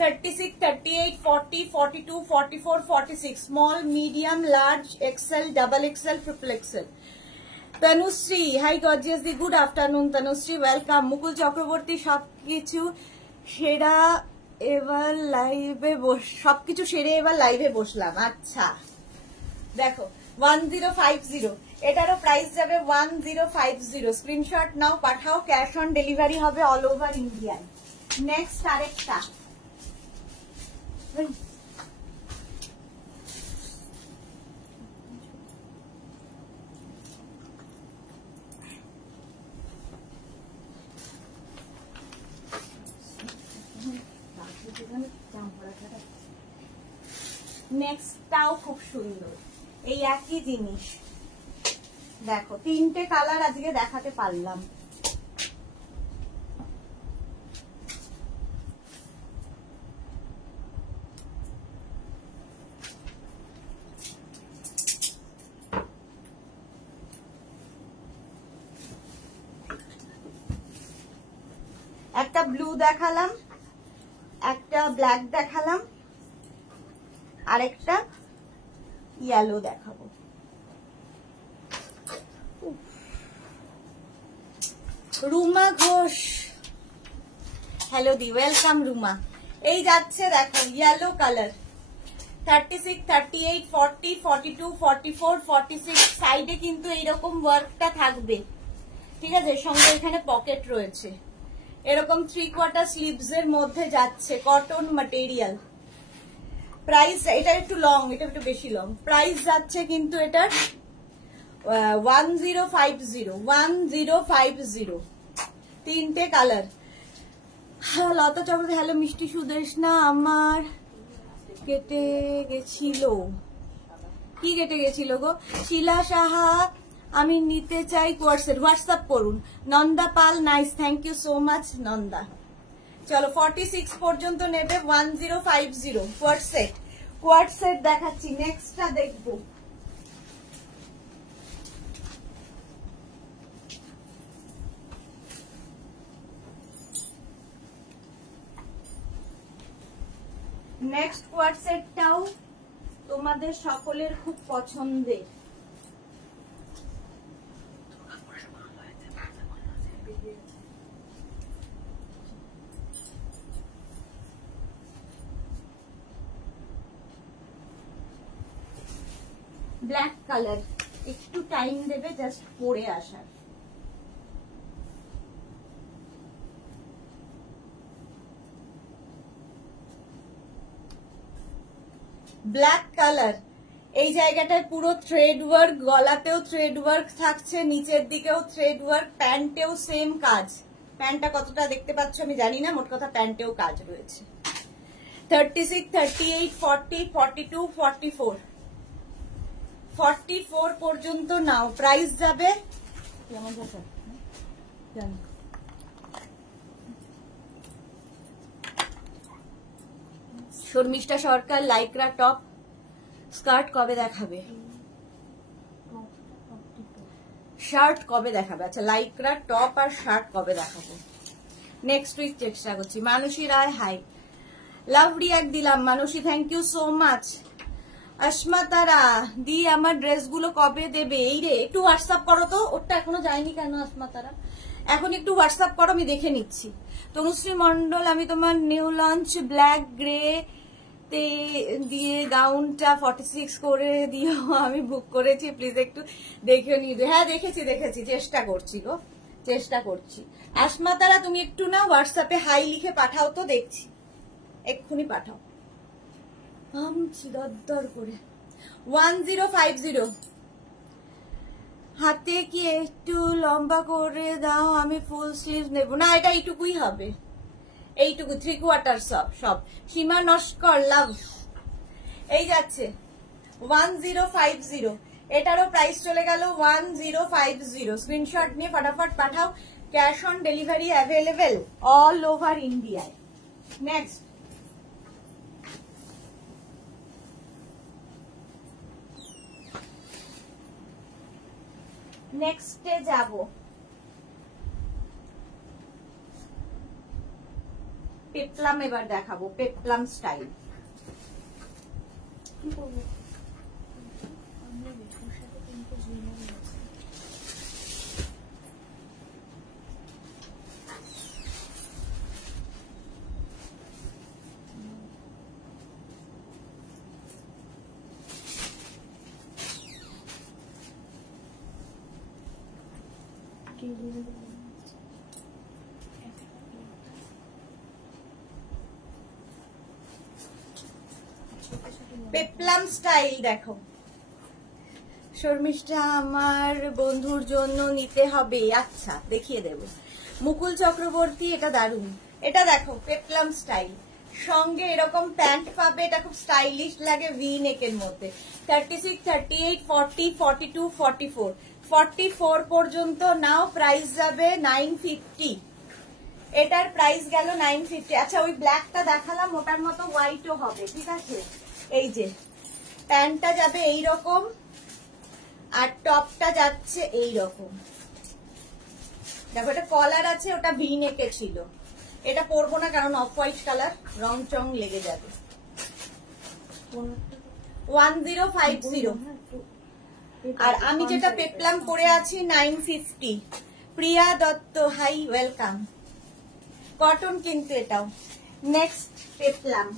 36, 38, 40, 42, 44, 46, small, medium, large, XL, double XL, triple XL. Tanushree, hi gorgeous দি, good afternoon Tanushree, welcome. Mukul Chakraborty, সবকিছু সেরা এবার লাইভে সবকিছু সেরে এবার লাইভে বসলাম। আচ্ছা দেখো 1050, এটারও প্রাইস যাবে 1050। Screenshot now, Pathao, cash on delivery হবে অল ওভার ইন্ডিয়ান। নেক্সট আরেকটা নেক্সটটাও খুব সুন্দর, এই একই জিনিস। দেখো তিনটে কালার আজকে দেখাতে পারলাম। একটা ব্লু দেখালাম, একটা ব্ল্যাক দেখালাম, আরেকটা ইয়েলো দেখাবো। রুমা ঘোষ, হ্যালো দি, ওয়েলকাম রুমা। এই যাচ্ছে দেখো ইয়েলো কালার, 36, 38, 40, 42, 44, 46। সাইডে কিন্তু এইরকম ওয়ার্কটা থাকবে, ঠিক আছে। সঙ্গে এখানে পকেট রয়েছে, এরকম 3/4 স্লিভস এর মধ্যে যাচ্ছে, কটন ম্যাটেরিয়াল। প্রাইস এটা একটু লং, এটা একটু বেশি লং। প্রাইস যাচ্ছে কিন্তু এটার 1050। তিনটে কালার। লতা চক্রবর্তী, হ্যালো মিষ্টি সুদেশ না, আমার কেটে গেছিল। কি কেটে গেছিল গো? শিলা সাহা, আমি নিতে চাই কোয়ার্সেট, হোয়াটসঅ্যাপ করুন। Nanda Pal, nice, thank you so much Nanda. চলো 46 পর্যন্ত নেবে 1050 কোয়ার্সেট। কোয়ার্সেট দেখাচ্ছি, নেক্সটটা দেখবো। নেক্সট কোয়ার্সেটটাও তোমাদের সকলের খুব পছন্দের। ব্ল্যাক কালার, একটু টাইম দেবে জাস্ট পরে আসার। ব্ল্যাক কালার, এই জায়গাটায় পুরো থ্রেড ওয়ার্ক, গলাতেও থ্রেড ওয়ার্ক থাকছে, নিচের দিকেও থ্রেড ওয়ার্ক, প্যান্টেও সেম কাজ। প্যান্টটা কতটা দেখতে পাচ্ছ আমি জানি না, মোট কথা প্যান্টেও কাজ রয়েছে। 36, 38, 40, 42, 44, 44 পর্যন্ত নাও। প্রাইস যাবে শর্মিষ্ঠা সরকার, লাইক্রা টপ স্কার্ট কবে দেখাবে? শার্ট কবে দেখাবে? আচ্ছা লাইক্রা টপ আর শার্ট কবে দেখাবো? নেক্সট উইক চেষ্টা করছি। মানসী রায়, হাই, লাভ রিয়াক্ট দিলাম মানসী, থ্যাংক ইউ সো মাচ। আসমতারা দি, আমার ড্রেসগুলো কবে দেবে? এই রে, একটু হোয়াটসঅ্যাপ করো তো, ওরটা এখনো যায়নি কেন আসমাতারা? এখন একটু হোয়াটসঅ্যাপ করো, আমি দেখে নিচ্ছি। তনুশ্রী মন্ডল, আমি তোমার নিউ লঞ্চ ব্ল্যাক গ্রে তে দিয়ে গাউনটা 46 করে দিও, আমি বুক করেছি, প্লিজ একটু দেখে নিয়ে। হ্যাঁ দেখেছি, চেষ্টা করছি গো, চেষ্টা করছি। আসমাতারা তুমি একটু না হোয়াটসঅ্যাপে হাই লিখে পাঠাও তো, দেখছি, এক্ষুনি পাঠাও। দরদর করে 1050। হাতে কি একটু লম্বা করে দাও, আমি ফুল স্লিভ নেব না, এটা এইটুকুই হবে, এইটুকু 3/4 সব সীমা নস্কর লাভ। এই যাচ্ছে 1050, এটারও প্রাইস চলে গেল 1050। স্ক্রিনশট নিয়ে ফটাফট পাঠাও, cash on delivery available all over ইন্ডিয়ায়। নেক্সট নেক্সটে যাব, পেপলাম এবার দেখাবো, পেপলাম স্টাইল। কি করবো পেপলাম স্টাইল দেখো, শর্মিষ্ঠা আমার বন্ধুর জন্য নিতে হবে। আচ্ছা দেখিয়ে দেব, মুকুল চক্রবর্তী, এটা দারুন। এটা দেখো পেপলাম স্টাইল, সঙ্গে এরকম প্যান্ট পাবে, এটা খুব স্টাইলিশ লাগে ভি নেকের মধ্যে। 36, 38, 40, 42, 44, 44 পর্যন্ত নাও, প্রাইস যাবে 950। এটার প্রাইস গেল 950। আচ্ছা ওই ব্ল্যাকটা দেখালাম, ওটার মতো হোয়াইটও হবে, ঠিক আছে। এই যে প্যান্টটা যাবে এইরকম, আর টপটা যাচ্ছে এইরকম। দেখো এটা কলার আছে, ওটা ভি নেকে ছিল। এটা পরবো না কারণ অফ হোয়াইট কালার, রং চং লেগে যাবে। 1050। আর আমি যেটা পেপলাম পরে আছি 950। প্রিয়া দত্ত, হাই ওয়েলকাম। কটন কিন্তু এটাও। নেক্সট পেপলাম,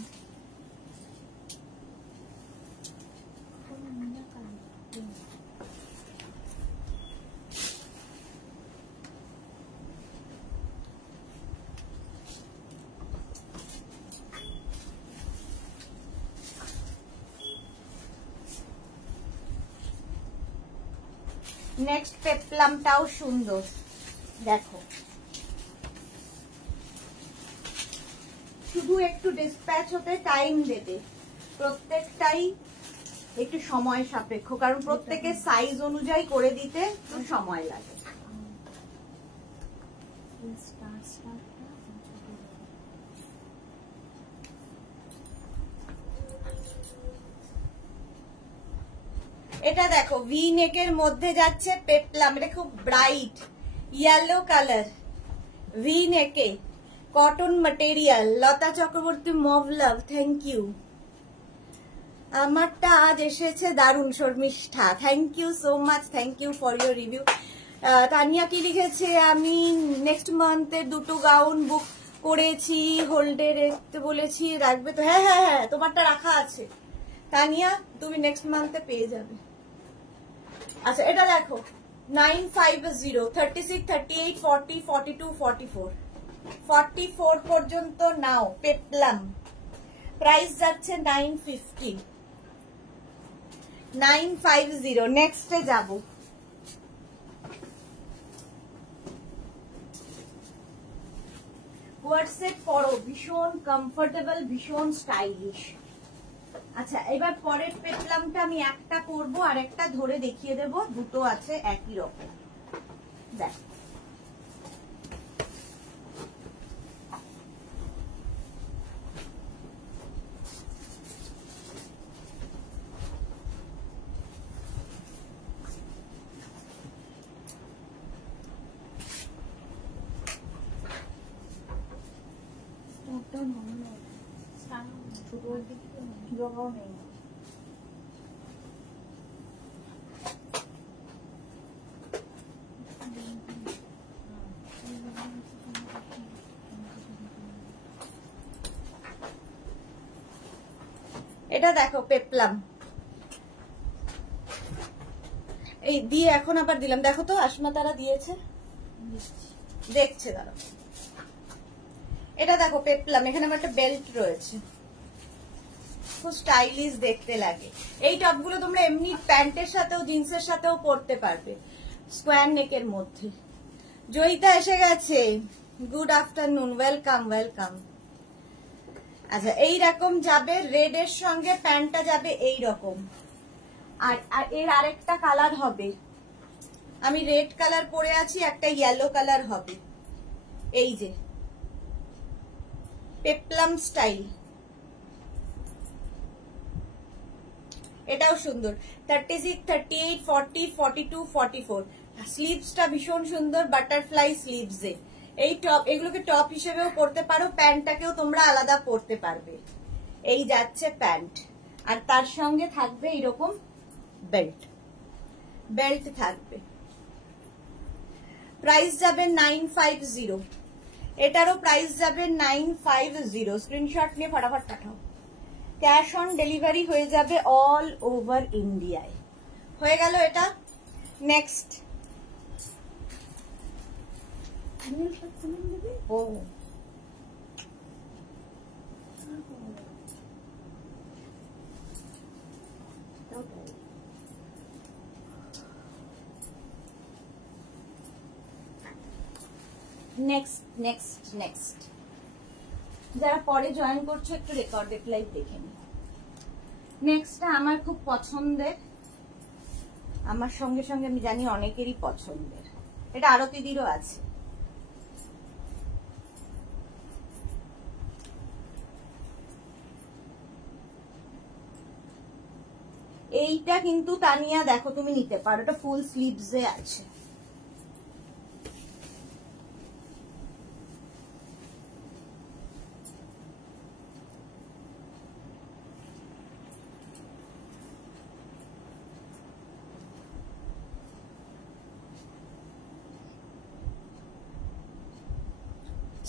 নেক্সট পেপলামটাও সুন্দর দেখো, শুধু একটু ডিসপ্যাচ হতে টাইম দেবে, প্রত্যেকটাই একটু সময় সাপেক্ষ, কারণ প্রত্যেকের সাইজ অনুযায়ী করে দিতে একটু সময় লাগে। এটা দেখো ভি নেকের মধ্যে যাচ্ছে পেপলাম, এটা খুব ব্রাইট ইয়েলো কালার, ভি নেকে, cotton material. Lata Chakraborty mauve love, thank you. আমারটা আজ এসেছে দারুন Sharmishtha, thank you so much, thank you for your review. Tania কি লিখেছে, আমি নেক্সট মান্থের দুটো গাউন বুক করেছি, হোল্ডে রাখতে বলেছি, রাখবে তো? হ্যাঁ হ্যাঁ হ্যাঁ, তোমারটা রাখা আছে তানিয়া, তুমি নেক্সট মান্থে পেয়ে যাবে। আচ্ছা এটা দেখো 950, 36, 38, 40, 42, 44, 44 পর্যন্ত নাও পেপলাম, প্রাইস যাচ্ছে 950। 950। নেক্সটে যাব, কোয়ার্টসেট পরো, ভীষণ কমফোর্টেবল, ভীষণ স্টাইলিশ। আচ্ছা এবার পরের পেপলামটা আমি একটা পরবো আর একটা ধরে দেখিয়ে দেব, দুটো আছে একই রকম। দেখ এটা দেখো পেপলাম, এই দিয়ে এখন আবার দিলাম, দেখো তো আসমা তারা দিয়েছে, দেখছে দাঁড়া। এটা দেখো পেপলাম, এখানে আমার একটা বেল্ট রয়েছে, খুব স্টাইলিশ দেখতে লাগে। এই টপগুলো তোমরা এমনি প্যান্টের সাথেও জিন্সের সাথেও পরতে পারবে, স্কোয়ার নেকের মধ্যে। জয়িতা এসে গেছে, গুড আফটারনুন, ওয়েলকাম ওয়েলকাম। আচ্ছা এইরকম যাবে, রেড এর সঙ্গে প্যান্টটা যাবে এইরকম। আর এর আরেকটা কালার হবে, আমি রেড কালার পরে আছি, একটা ইয়েলো কালার হবে, এই যে পেপলাম স্টাইল, এটাও সুন্দর। 36, 38, 40, 42, 44। স্লিভসটা ভীষণ সুন্দর, বাটারফ্লাই স্লিভস। এই টপ, এগুলোকে টপ হিসেবেও পরতে পারো, প্যান্টটাকেও তোমরা আলাদা পরতে পারবে। এই যাচ্ছে প্যান্ট, আর তার সঙ্গে থাকবে এরকম বেল্ট, বেল্ট থাকবে। প্রাইস যাবে 950, এটারও প্রাইস যাবে 950। স্ক্রিনশট নিয়ে ফটাফট পাঠাও। ক্যাশ অন ডেলিভারি হয়ে যাবে অল ওভার ইন্ডিয়ায়। হয়ে গেল এটা। নেক্সট ও নেক্সট নেক্সট নেক্সট যারা পরে জয়েন করছো একটু রেকর্ডেড লাইভ দেখে নি। নেক্সটটা আমার খুব পছন্দের, আমার সঙ্গে সঙ্গে আমি জানি অনেকেরই পছন্দের, এটা আরতিদিরও আছে। এইটা কিন্তু তানিয়া দেখো তুমি নিতে পারো, এটা ফুল স্লিভসে আছে।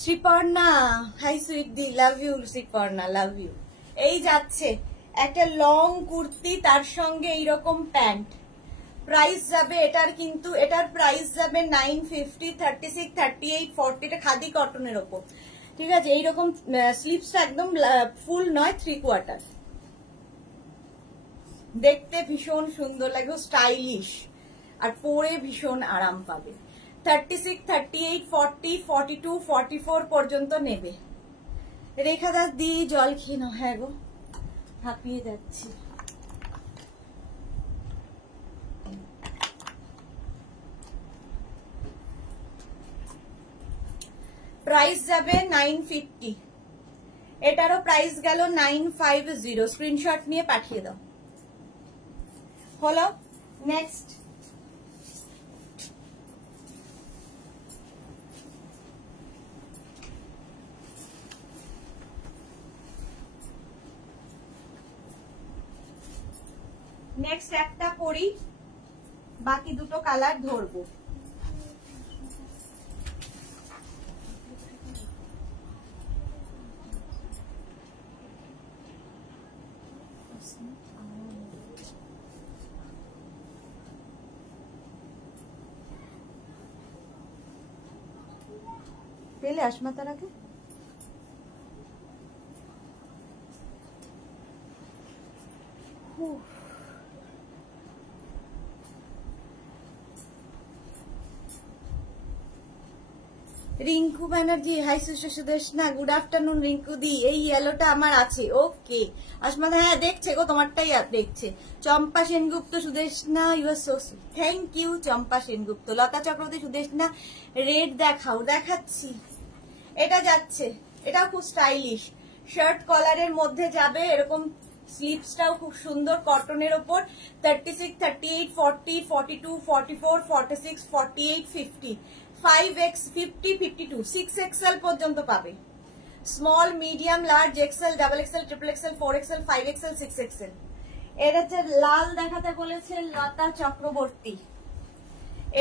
শ্রীপর্ণা, হাই সুইট দি, love you Sreeparna, love you. এই যাচ্ছে একটা লং কুর্তি, তার সঙ্গে এইরকম প্যান্ট। প্রাইস যাবে এটার, কিন্তু এটার প্রাইস যাবে 950, 36, 38, 40। এটা খাদি কটনের ওপর, ঠিক আছে। এইরকম স্লিভসটা একদম ফুল নয়, 3/4। দেখতে ভীষণ সুন্দর লাগে, স্টাইলিশ, আর পরে ভীষণ আরাম পাবে। 36, 38, 40, 42, 44 পর্যন্ত নেবে। রেখাদার দি জল খেয়ে নাও। হ্যাঁ গো, হাঁপিয়ে যাচ্ছি। প্রাইস যাবে 950, এটারও প্রাইস গেল 950। স্ক্রিনশট নিয়ে পাঠিয়ে দাও। হলো নেক্সট একটা পরি, বাকি দুটো কালার ধরবো। পেলে আসমতারাকে Rinku Banerjee, hi Sudeshna, good afternoon Rinku দি। এই ইয়েলোটা আমার আছে, ওকে আসমাদা, হ্যাঁ দেখছে গো, তোমারটাই দেখছে। Champa Sengupta, Sudeshna you are so sweet, thank you Champa Sengupta. Lata Chakraborty, Sudeshna red দেখাও, দেখাচ্ছি। এটা যাচ্ছে, এটাও খুব স্টাইলিশ, শার্ট কলারের মধ্যে যাবে, এরকম স্লিভসটাও খুব সুন্দর কটনের ওপর। 36, 38, 40, 42, 44, 46, 48, 50, 5X, 50, 52, 6XL পর্যন্ত পাবে। Small, medium, large, XL, double XL, triple XL, 4XL, 5XL, 6XL। এর হচ্ছে লাল দেখাতে বলেছে লতা চক্রবর্তী।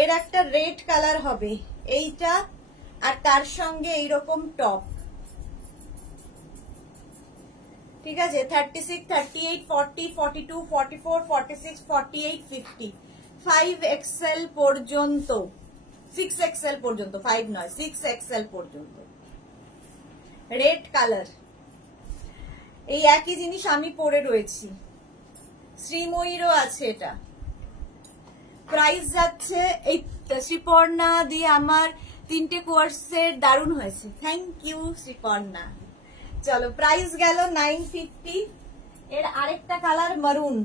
এর একটা রেড কালার হবে এইটা, আর তার সঙ্গে এইরকম টপ, ঠিক আছে। 36, 38, 40, 42, 44, 46, 48, 50, 5XL পর্যন্ত, 6XL পর্যন্ত, 5 নয় 6XL পর্যন্ত। রেড কালার, এই একই জিনিস আমি পরে রয়েছি। শ্রীময়ীরও আছে এটা। প্রাইস যাচ্ছে, এই শ্রীপর্ণা দিয়ে আমার 3টে কোর্সের দারুণ হয়েছে, থ্যাংক ইউ শ্রীপর্ণা। চলো প্রাইস গেল 950। এর আরেকটা কালার মারুন।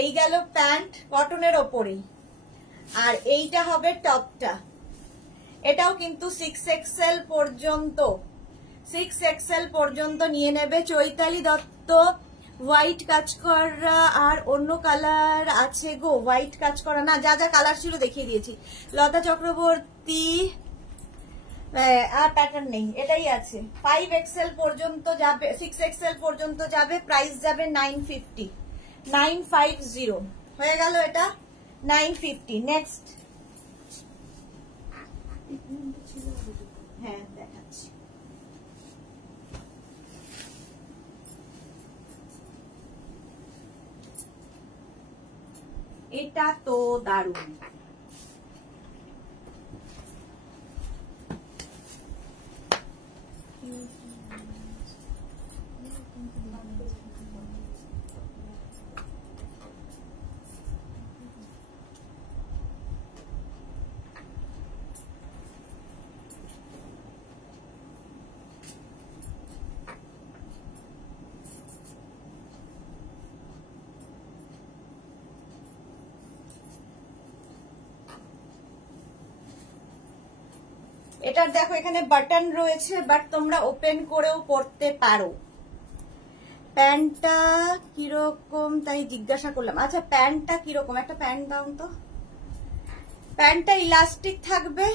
এই গেল প্যান্ট কটনের ওপরেই, আর এইটা হবে টপটা। এটাও কিন্তু 6XL পর্যন্ত, 6XL পর্যন্ত নিয়ে নেবে। চৈতালি দত্ত হোয়াইট কাজ করা, আর অন্য কালার আছে গো হোয়াইট কাজ করা না, যা যা কালার ছিল দেখিয়ে দিয়েছি। লতা চক্রবর্তী আর প্যাটার্ন নেই, এটাই আছে। 5XL পর্যন্ত যাবে, 6XL পর্যন্ত যাবে, প্রাইস যাবে 950, 950 হয়ে গেল এটা 950। নেক্সট, হ্যাঁ দেখাচ্ছি। এটা তো দারুণ, এটার দেখো এখানে বাটন রয়েছে, বাট তোমরা ওপেন করেও পরতে পারো। প্যান্টটা কিরকম তাই জিজ্ঞাসা করলাম। আচ্ছা প্যান্টটা কিরকম, একটা প্যান্ট দাও তো। প্যান্টটা ইলাস্টিক থাকবে,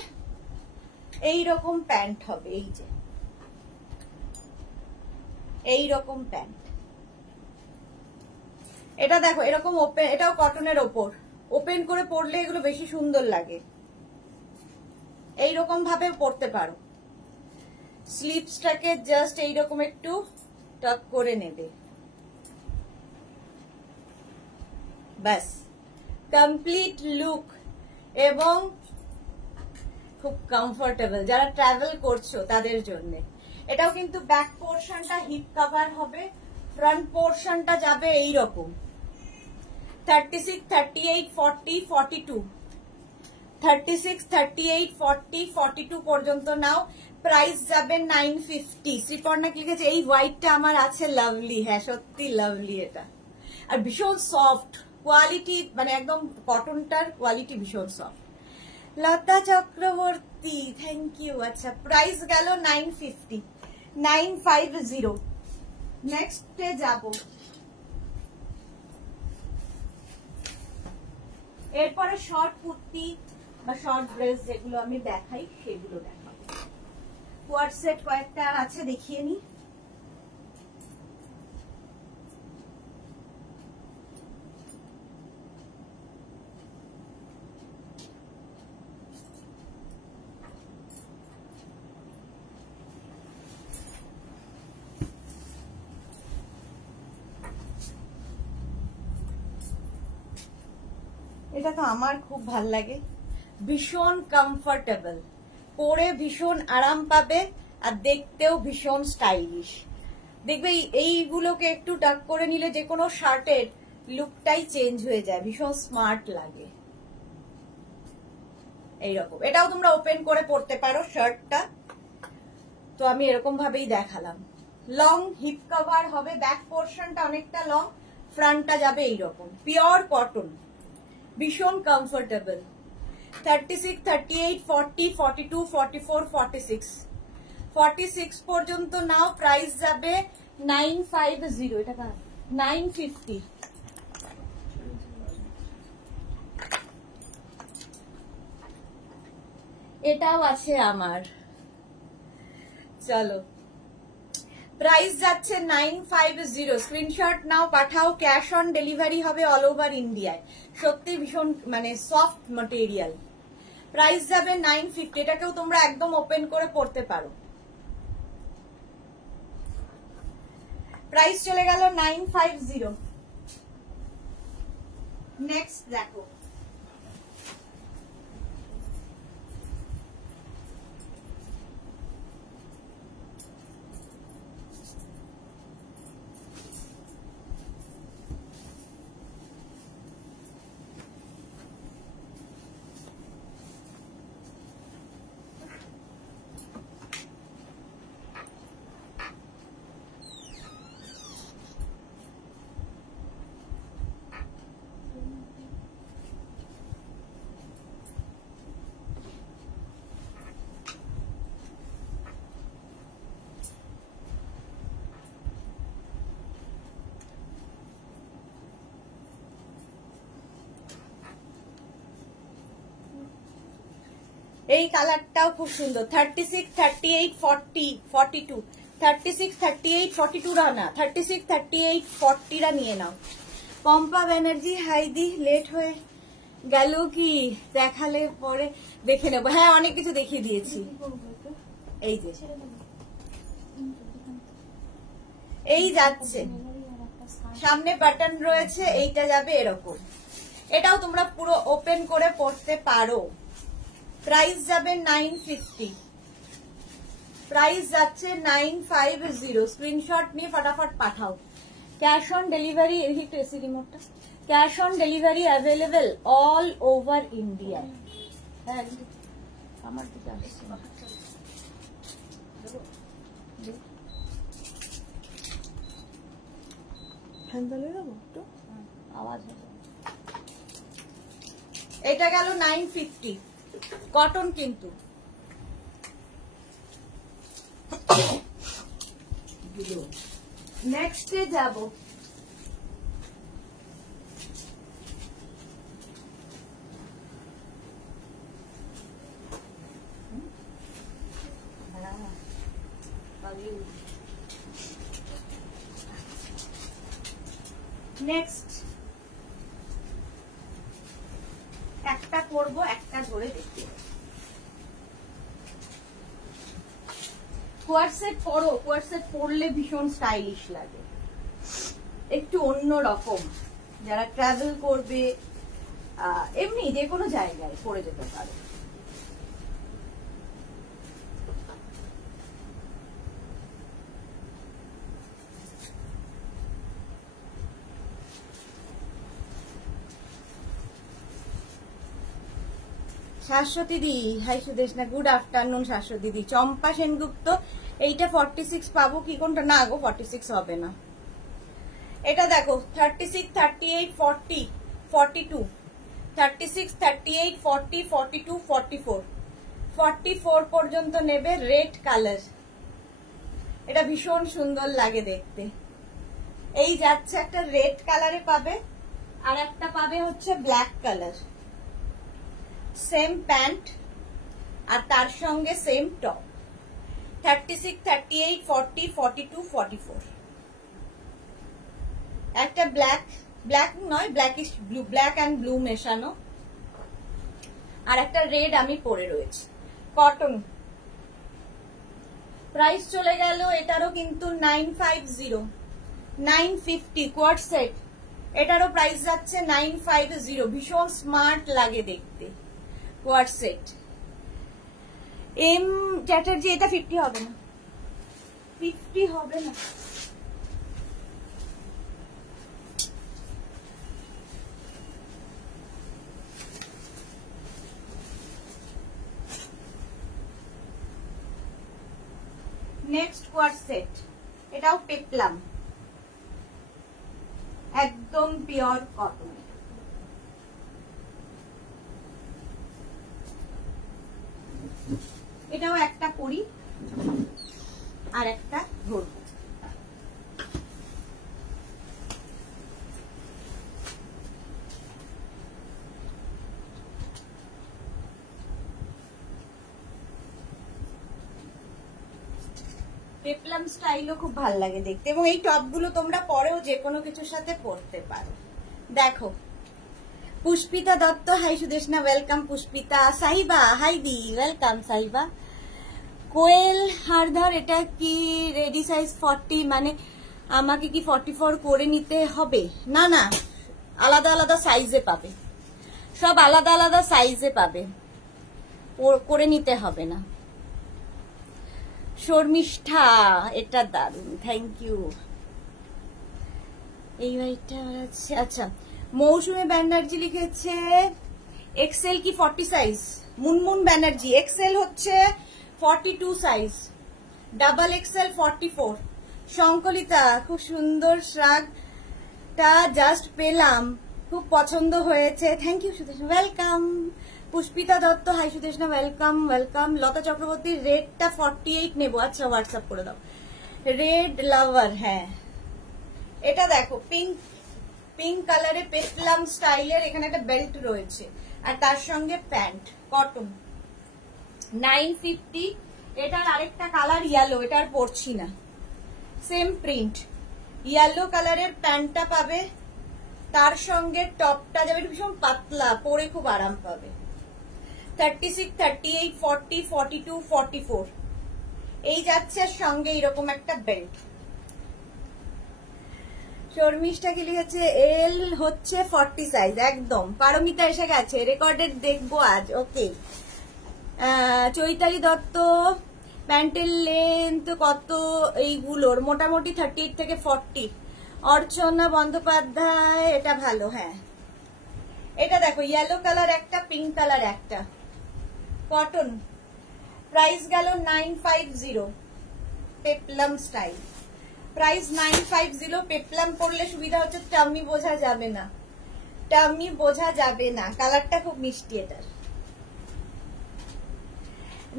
এই রকম প্যান্ট হবে, এই যে এই রকম প্যান্ট। এটা দেখো এরকম ওপেন, এটাও কটনের ওপর, ওপেন করে পরলে এগুলো বেশি সুন্দর লাগে। এইরকম ভাবে পরতে পারো। স্লিভসটাকে জাস্ট এইরকম একটু টাক করে নেবে, ব্যাস কমপ্লিট লুক। এবং খুব কমফোর্টেবল, যারা ট্রাভেল করছো তাদের জন্য। এটাও কিন্তু ব্যাক পোর্শনটা হিপ কভার হবে, ফ্রন্ট পোর্শনটা যাবে এইরকম 36, 38, 40, 42, 36, 38, 40, 42 পর্যন্ত নাও। প্রাইস যাবে 950। শ্রীপর্ণা লিখেছে এই হোয়াইটটা আমার আছে, লাভলি। হ্যাঁ সত্যি লাভলি এটা, আর ভীষণ সফট কোয়ালিটি, মানে একদম কটনটার কোয়ালিটি ভীষণ soft. Lata Chakraborty thank you. আচ্ছা প্রাইস গেল 950, 950। নেক্সটে যাব। এরপরে শর্ট কুর্তি বা শর্ট ড্রেস যেগুলো আমি দেখাই সেগুলো দেখাবো। কোয়ার্ড সেট কয়েকটা আর আছে, দেখিয়ে নি। এটা তো আমার খুব ভাল লাগে, ভীষণ কমফোর্টেবল, পরে ভীষণ আরাম পাবে, আর দেখতেও ভীষণ স্টাইলিশ। দেখবে এইগুলোকে একটু টাক করে নিলে যে কোনো শার্টের লুকটাই চেঞ্জ হয়ে যায়, ভীষণ স্মার্ট লাগে। এইরকম এটাও তোমরা ওপেন করে পরতে পারো শার্টটা, তো আমি এরকম ভাবেই দেখালাম। লং হিপ কভার হবে, ব্যাক পোর্শনটা অনেকটা লং, ফ্রন্টটা যাবে এইরকম, পিওর কটন, ভীষণ কমফোর্টেবল। 36, 38, 40, 42, 44, 46, 46 পর্যন্ত নাও। প্রাইস যাবে 950, এটা 950। এটাও আছে আমার। চলো প্রাইস যাচ্ছে 950। Screenshot now, Pathao, cash on delivery হবে অল ওভার ইন্ডিয়ায়। সত্যি ভীষণ মানে সফট ম্যাটেরিয়াল। প্রাইস যাবে 950। এটাকেও তোমরা একদম ওপেন করে পড়তে পারো। প্রাইস চলে গেল 950। নেক্সট দেখো, এই কালারটাও খুব সুন্দর। 36, 38, 40, 42, 36, 38, 42 রা না, 36, 38, 40 রা নিয়ে নাও। পম্পা ব্যানার্জি হাইদি, লেট হয়ে গেল কি? দেখালে পরে দেখে নেবো। হ্যাঁ, অনেক কিছু দেখিয়ে দিয়েছি। এই যে এই যাচ্ছে, সামনে বাটন রয়েছে, এইটা যাবে এরকম। এটাও তোমরা পুরো ওপেন করে পড়তে পারো। প্রাইস যাবে 950, প্রাইস যাচ্ছে 950। স্ক্রিনশট নিয়ে ফটাফট পাঠাও। ক্যাশ অন ডেলিভারি, এসি রিমোটটা, cash on delivery available all over India. আমার দিকে আসছে আওয়াজ। এটা গেল 950, কটন কিন্তু। নেক্সটে যাব, নেক্সট একটা করবো, একটা ধরে দেখি। কোয়ারসেট পরো, কোয়ারসেট পরলে ভীষণ স্টাইলিশ লাগে, একটু অন্য রকম। যারা ট্রাভেল করবে, এমনি যে কোনো জায়গায় পরে যেতে পারে। শাশ্বতী দি, hi Sudeshna, good afternoon Shashwati দি। চম্পা সেনগুপ্ত, এইটা 46 পাবো কি? কোনটা? না গো, 46 হবে না। এটা দেখো 36, 38, 40, 42, 36, 38, 40, 42, 44, 44 পর্যন্ত নেবে। রেড কালার, এটা ভীষণ সুন্দর লাগে দেখতে। এই যাচ্ছে একটা রেড কালারে পাবে, আর একটা পাবে হচ্ছে ব্ল্যাক কালার। সেম প্যান্ট আর তার সঙ্গে সেম টপ। 36, 38, 40, 42, 44। একটা ব্ল্যাক, ব্ল্যাক নয়, blackish blue, black and blue মেশানো, আর একটা রেড আমি পরে রয়েছে। কটন। প্রাইস চলে গেল এটারও কিন্তু 950, 950 কোয়ার্ট সেট। এটারও প্রাইস যাচ্ছে 950। ভীষণ স্মার্ট লাগে দেখতে কোয়ার্ট সেট। এম চ্যাটার্জি, এটা 50 হবে না, 50 হবে না। নেক্সট কোয়ার্ট সেট, এটাও পেপলাম, একদম পিওর কটন। এটাও একটা পরি আর একটা ধরবো। পেপলাম স্টাইলও খুব ভালো লাগে দেখতে, এবং এই টপ গুলো তোমরা পরেও যে কোনো কিছুর সাথে পরতে পারো। দেখো, Pushpita Dutta, hi Sudeshna, welcome Pushpita. Sahiba, hi দি, ওয়েলকাম সাহিবা। কোয়েল হারধর, এটা কি রেডি সাইজ 40? মানে আমাকে কি 44 করে নিতে হবে? না না, আলাদা আলাদা সাইজে পাবে, সব আলাদা আলাদা সাইজে পাবে, করে নিতে হবে না। শর্মিষ্ঠা, এটা দারুন, থ্যাংক ইউ। এই ভাইটা আছে। আচ্ছা, মৌসুমী ব্যানার্জি লিখেছে এক্সেল কি 40 সাইজ? মুনমুন ব্যানার্জি, এক্সেল হচ্ছে 42 সাইজ, ডাবল এক্সেল 44। শঙ্কলিতা, খুব সুন্দর শ্রাগটা জাস্ট পেলাম, খুব পছন্দ হয়েছে, thank you Sudeshna, welcome. Pushpita Dutta, hi Sudeshna, welcome welcome. Lata Chakraborty, রেডটা 48 নেবো। আচ্ছা, হোয়াটসঅ্যাপ করে দাও। রেড লাভার, হ্যাঁ। এটা দেখো, পিঙ্ক, পিঙ্ক কালারে পেপলাম স্টাইলের, এখানে একটা বেল্ট রয়েছে আর তার সঙ্গে প্যান্ট, কটন। 950। এটার আরেকটা কালার ইয়েলো, এটার পরছি না, সেম প্রিন্ট, ইয়েলো কালারের প্যান্টটা পাবে, তার সঙ্গে টপটা যাবে ভীষণ পাতলা, পরে খুব আরাম পাবে। 36, 38, 40, 42, 44 এই যাচ্ছে, সঙ্গে এরকম একটা বেল্ট। শর্মিষ্ঠা কি লিখেছে? এল হচ্ছে 40 সাইজ, একদম। পারমিতা এসে গেছে, রেকর্ডেড দেখবো আজ। ওকে। চৈতালি দত্ত, প্যান্টের লেন্থ কত এইগুলোর? মোটামুটি 38 থেকে 40। অর্চনা বন্দ্যোপাধ্যায়, এটা ভালো। হ্যাঁ, এটা দেখো, ইয়েলো কালার একটা, পিঙ্ক কালার একটা, কটন। প্রাইস গেল 950, পেপলাম স্টাইল। প্রাইস 950। পেপলাম পরলে সুবিধা হচ্ছে টামি বোঝা যাবে না, টামি বোঝা যাবে না। কালারটা খুব মিষ্টি এটার।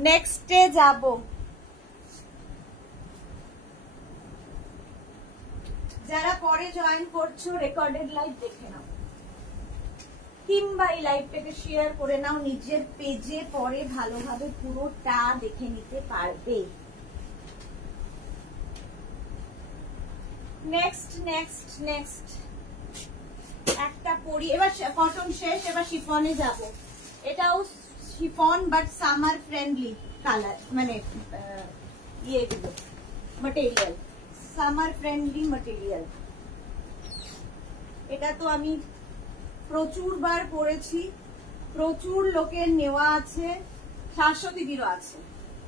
নেক্সটে যাব, যারা পরে জয়েন করছো রেকর্ডেড লাইভ দেখে নাও, কিংবা এই লাইভটাকে শেয়ার করে নাও নিজের পেজে, পরে ভালোভাবে পুরোটা দেখে নিতে পারবে। নেক্সট নেক্সট নেক্সট একটা পরি, এবার কটন শেষ, এবার শিফনে যাব। এটাও chiffon but summer friendly colour, মানে ইয়েগুলো ম্যাটেরিয়াল, সামার ফ্রেন্ডলি ম্যাটেরিয়াল। এটা তো আমি প্রচুর বার পরেছি, প্রচুর লোকের নেওয়া আছে, শাশ্বতীদিরও আছে।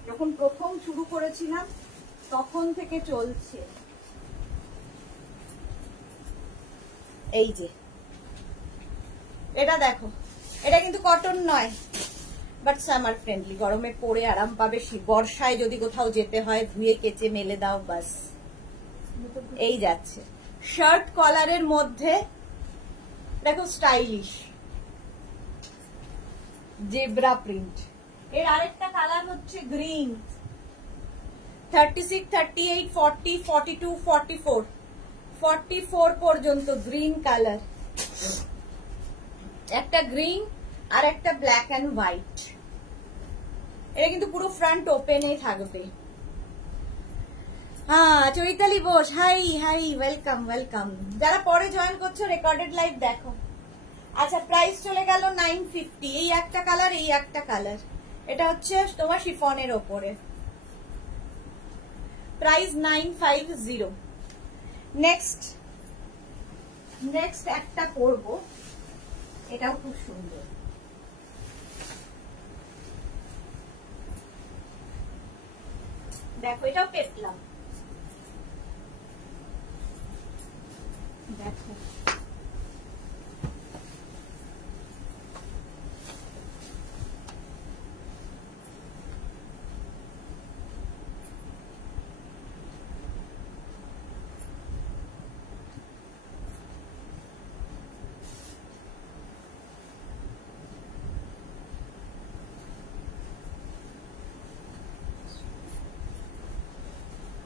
যখন প্রথম শুরু করেছিলাম তখন থেকে চলছে। এই যে এটা দেখো, এটা কিন্তু কটন নয়, বাট সামার ফ্রেন্ডলি, গরমে পরে আরাম পাবে। বর্ষায় যদি কোথাও যেতে হয়, ধুয়ে কেচে মেলে দাও, বাস। এই যাচ্ছে শার্ট কলারের মধ্যে, দেখো স্টাইলিশ জেব্রা প্রিন্ট। এর আরেকটা কালার হচ্ছে গ্রিন। 36, 38, 40, 42, 44 44 পর্যন্ত গ্রিন কালার। একটা গ্রিন আর একটা ব্ল্যাক এন্ড হোয়াইট। এটা কিন্তু পুরো ফ্রন্ট ওপেনেই থাকবে। হ্যাঁ, Chaitali Bose, high high, welcome welcome. যারা পরে জয়েন করছো রেকর্ডেড লাইভ দেখো। আচ্ছা, প্রাইস চলে গেল 950। এই একটা কালার, এই একটা কালার। এটা হচ্ছে তোমার শিফনের ওপরে, প্রাইস 950। নেক্সট একটা পরবো, এটাও খুব সুন্দর। দেখো, এটাও পেপলাম। দেখো,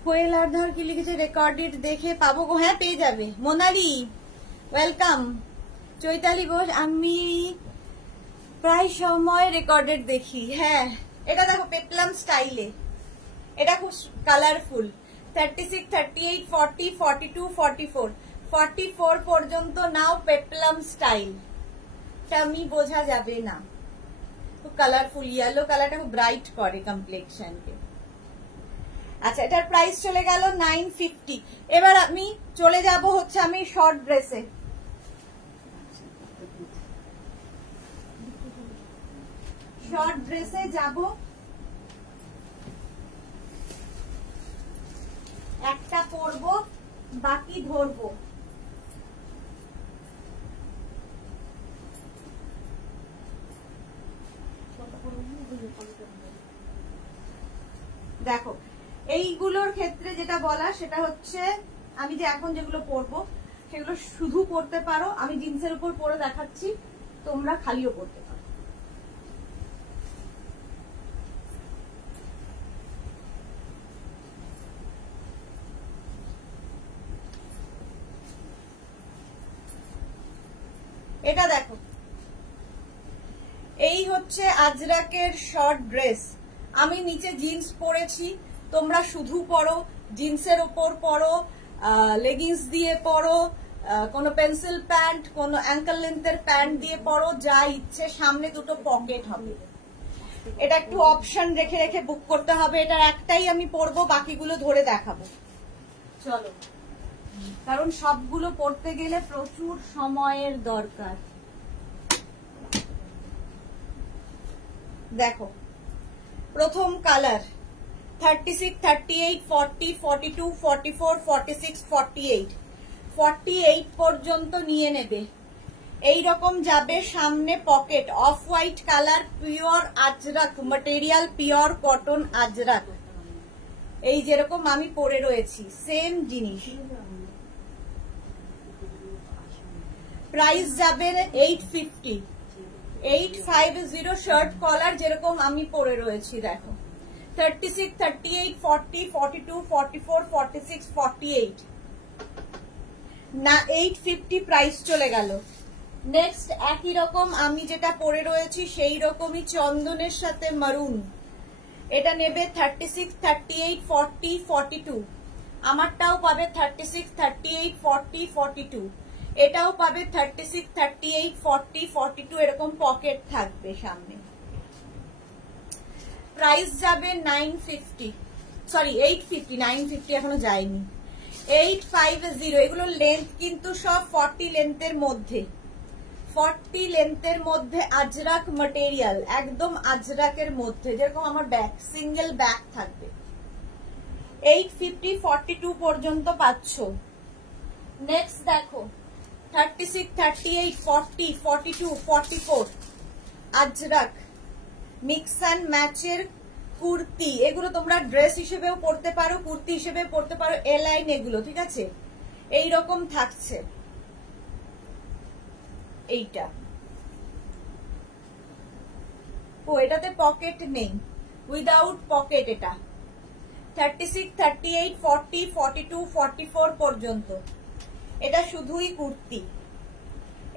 কোয়েল আধার কি লিখেছে? রেকর্ডেড দেখে পাবো গো? হ্যাঁ, পেয়ে যাবে। মোনালি, ওয়েলকাম। চৈতালি ঘোষ, আমি প্রায় সময় রেকর্ডেড দেখি। হ্যাঁ, এটা দেখো পেপলাম স্টাইলে, এটা খুব কালারফুল। 36, 38, 40, 42, 44 44 পর্যন্ত নাও, পেপলাম স্টাইল, টামি বোঝা যাবে না। খুব কালারফুল, ইয়েলো কালারটা খুব ব্রাইট করে কমপ্লেক্সনকে। আচ্ছা, এটার প্রাইস চলে গেল 950। এবার আমি চলে যাব হচ্ছে আমি শর্ট ড্রেসে। শর্ট ড্রেসে যাব, একটা পরবো, বাকি ধরবো। দেখো, এইগুলোর ক্ষেত্রে যেটা বলা সেটা হচ্ছে, আমি যে এখন যেগুলো পরবো সেগুলো শুধু পরতে পারো। আমি জিন্সের উপর পরে দেখাচ্ছি, তোমরা খালিও পরতে পারো। এটা দেখো, এই হচ্ছে আজরাকের শর্ট ড্রেস, আমি নিচে জিন্স পরেছি, তোমরা শুধু পরো, জিন্সের ওপর পরো, লেগিংস দিয়ে পরো, কোনো পেন্সিল প্যান্ট, কোনো অ্যাঙ্কেল লেন্থের প্যান্ট দিয়ে পরো, যা ইচ্ছে। সামনে দুটো পকেট হবে। এটা একটু অপশন রেখে রেখে বুক করতে হবে। এটার একটাই আমি পরবো, বাকিগুলো ধরে দেখাবো। চলো, কারণ সবগুলো পড়তে গেলে প্রচুর সময়ের দরকার। দেখো, প্রথম কালার 36, 38, 40, 42, 44, 46, 48, 48 পর্যন্ত নিয়ে নেবে। এই রকম যাবে। সামনে pocket, off white colour, pure Ajrak material, pure cotton Ajrak. এই যেরকম আমি পরে রয়েছি সেম জিনিস। প্রাইস যাবে 850, 850। শার্ট কলার যেরকম আমি পরে রয়েছি দেখো, 36, 38, 40, 42, 44, 46, 48 না, 850 প্রাইস চলে গেল। নেক্সট একই রকম আমি যেটা পরে রয়েছি সেই রকমই চন্দনের সাথে মারুন। এটা নেবে 36, 38, 40, 42। আমারটাও পাবে 36, 38, 40, 42। এটাও পাবে 36, 38, 40, 42। এরকম পকেট থাকবে সামনে। প্রাইস যাবে 950, সরি 850, 950 এখনো যায়নি। 850। এগুলো লেন্থ কিন্তু সব 40 লেন্থের মধ্যে, 40 লেন্থের মধ্যে আজরাক ম্যাটেরিয়াল, একদম আজরাকের মধ্যে। যেরকম আমার ব্যাগ, সিঙ্গেল ব্যাগ থাকবে। 850, 42 পর্যন্ত পাচ্ছ। নেক্সট দেখো 36, 38, 40, 42, 44 আজরাক মিক্স অ্যান্ড ম্যাচের কুর্তি। এগুলো তোমরা ড্রেস হিসেবেও পরতে পারো, কুর্তি হিসেবে পরতে পারো। এ লাইন এগুলো, ঠিক আছে? এইরকম থাকছে। এইটা ও, এটাতে পকেট নেই, উইদাউট পকেট। এটা 36, 38, 40, 42, 44 পর্যন্ত। এটা শুধুই কুর্তি।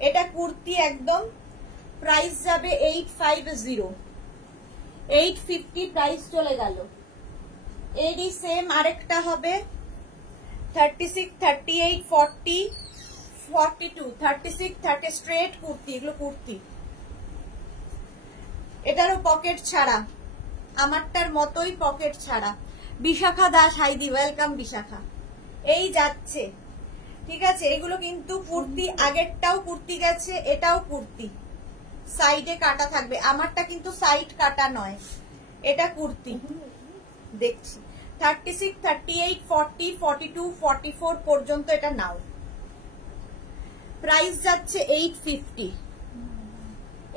এটা কুর্তি একদম। প্রাইস যাবে 850, 850 প্রাইস চলে গেল। এরই সেম আরেকটা হবে 36, 38, 40, 42, 36, 30 স্ট্রেট কুর্তি। এগুলো কুর্তি, এটারও পকেট ছাড়া, আমারটার মতোই পকেট ছাড়া। বিশাখা দাস, হাইদি, ওয়েলকাম বিশাখা। এই যাচ্ছে, ঠিক আছে? এগুলো কিন্তু কুর্তি। আগেরটাও কুর্তি গেছে, এটাও কুর্তি। সাইডে কাটা থাকবে, আমারটা কিন্তু সাইড কাটা নয়, এটা কুর্তি। দেখছি 36, 38, 40, 42, 44 পর্যন্ত এটা নাও। প্রাইস যাচ্ছে 850,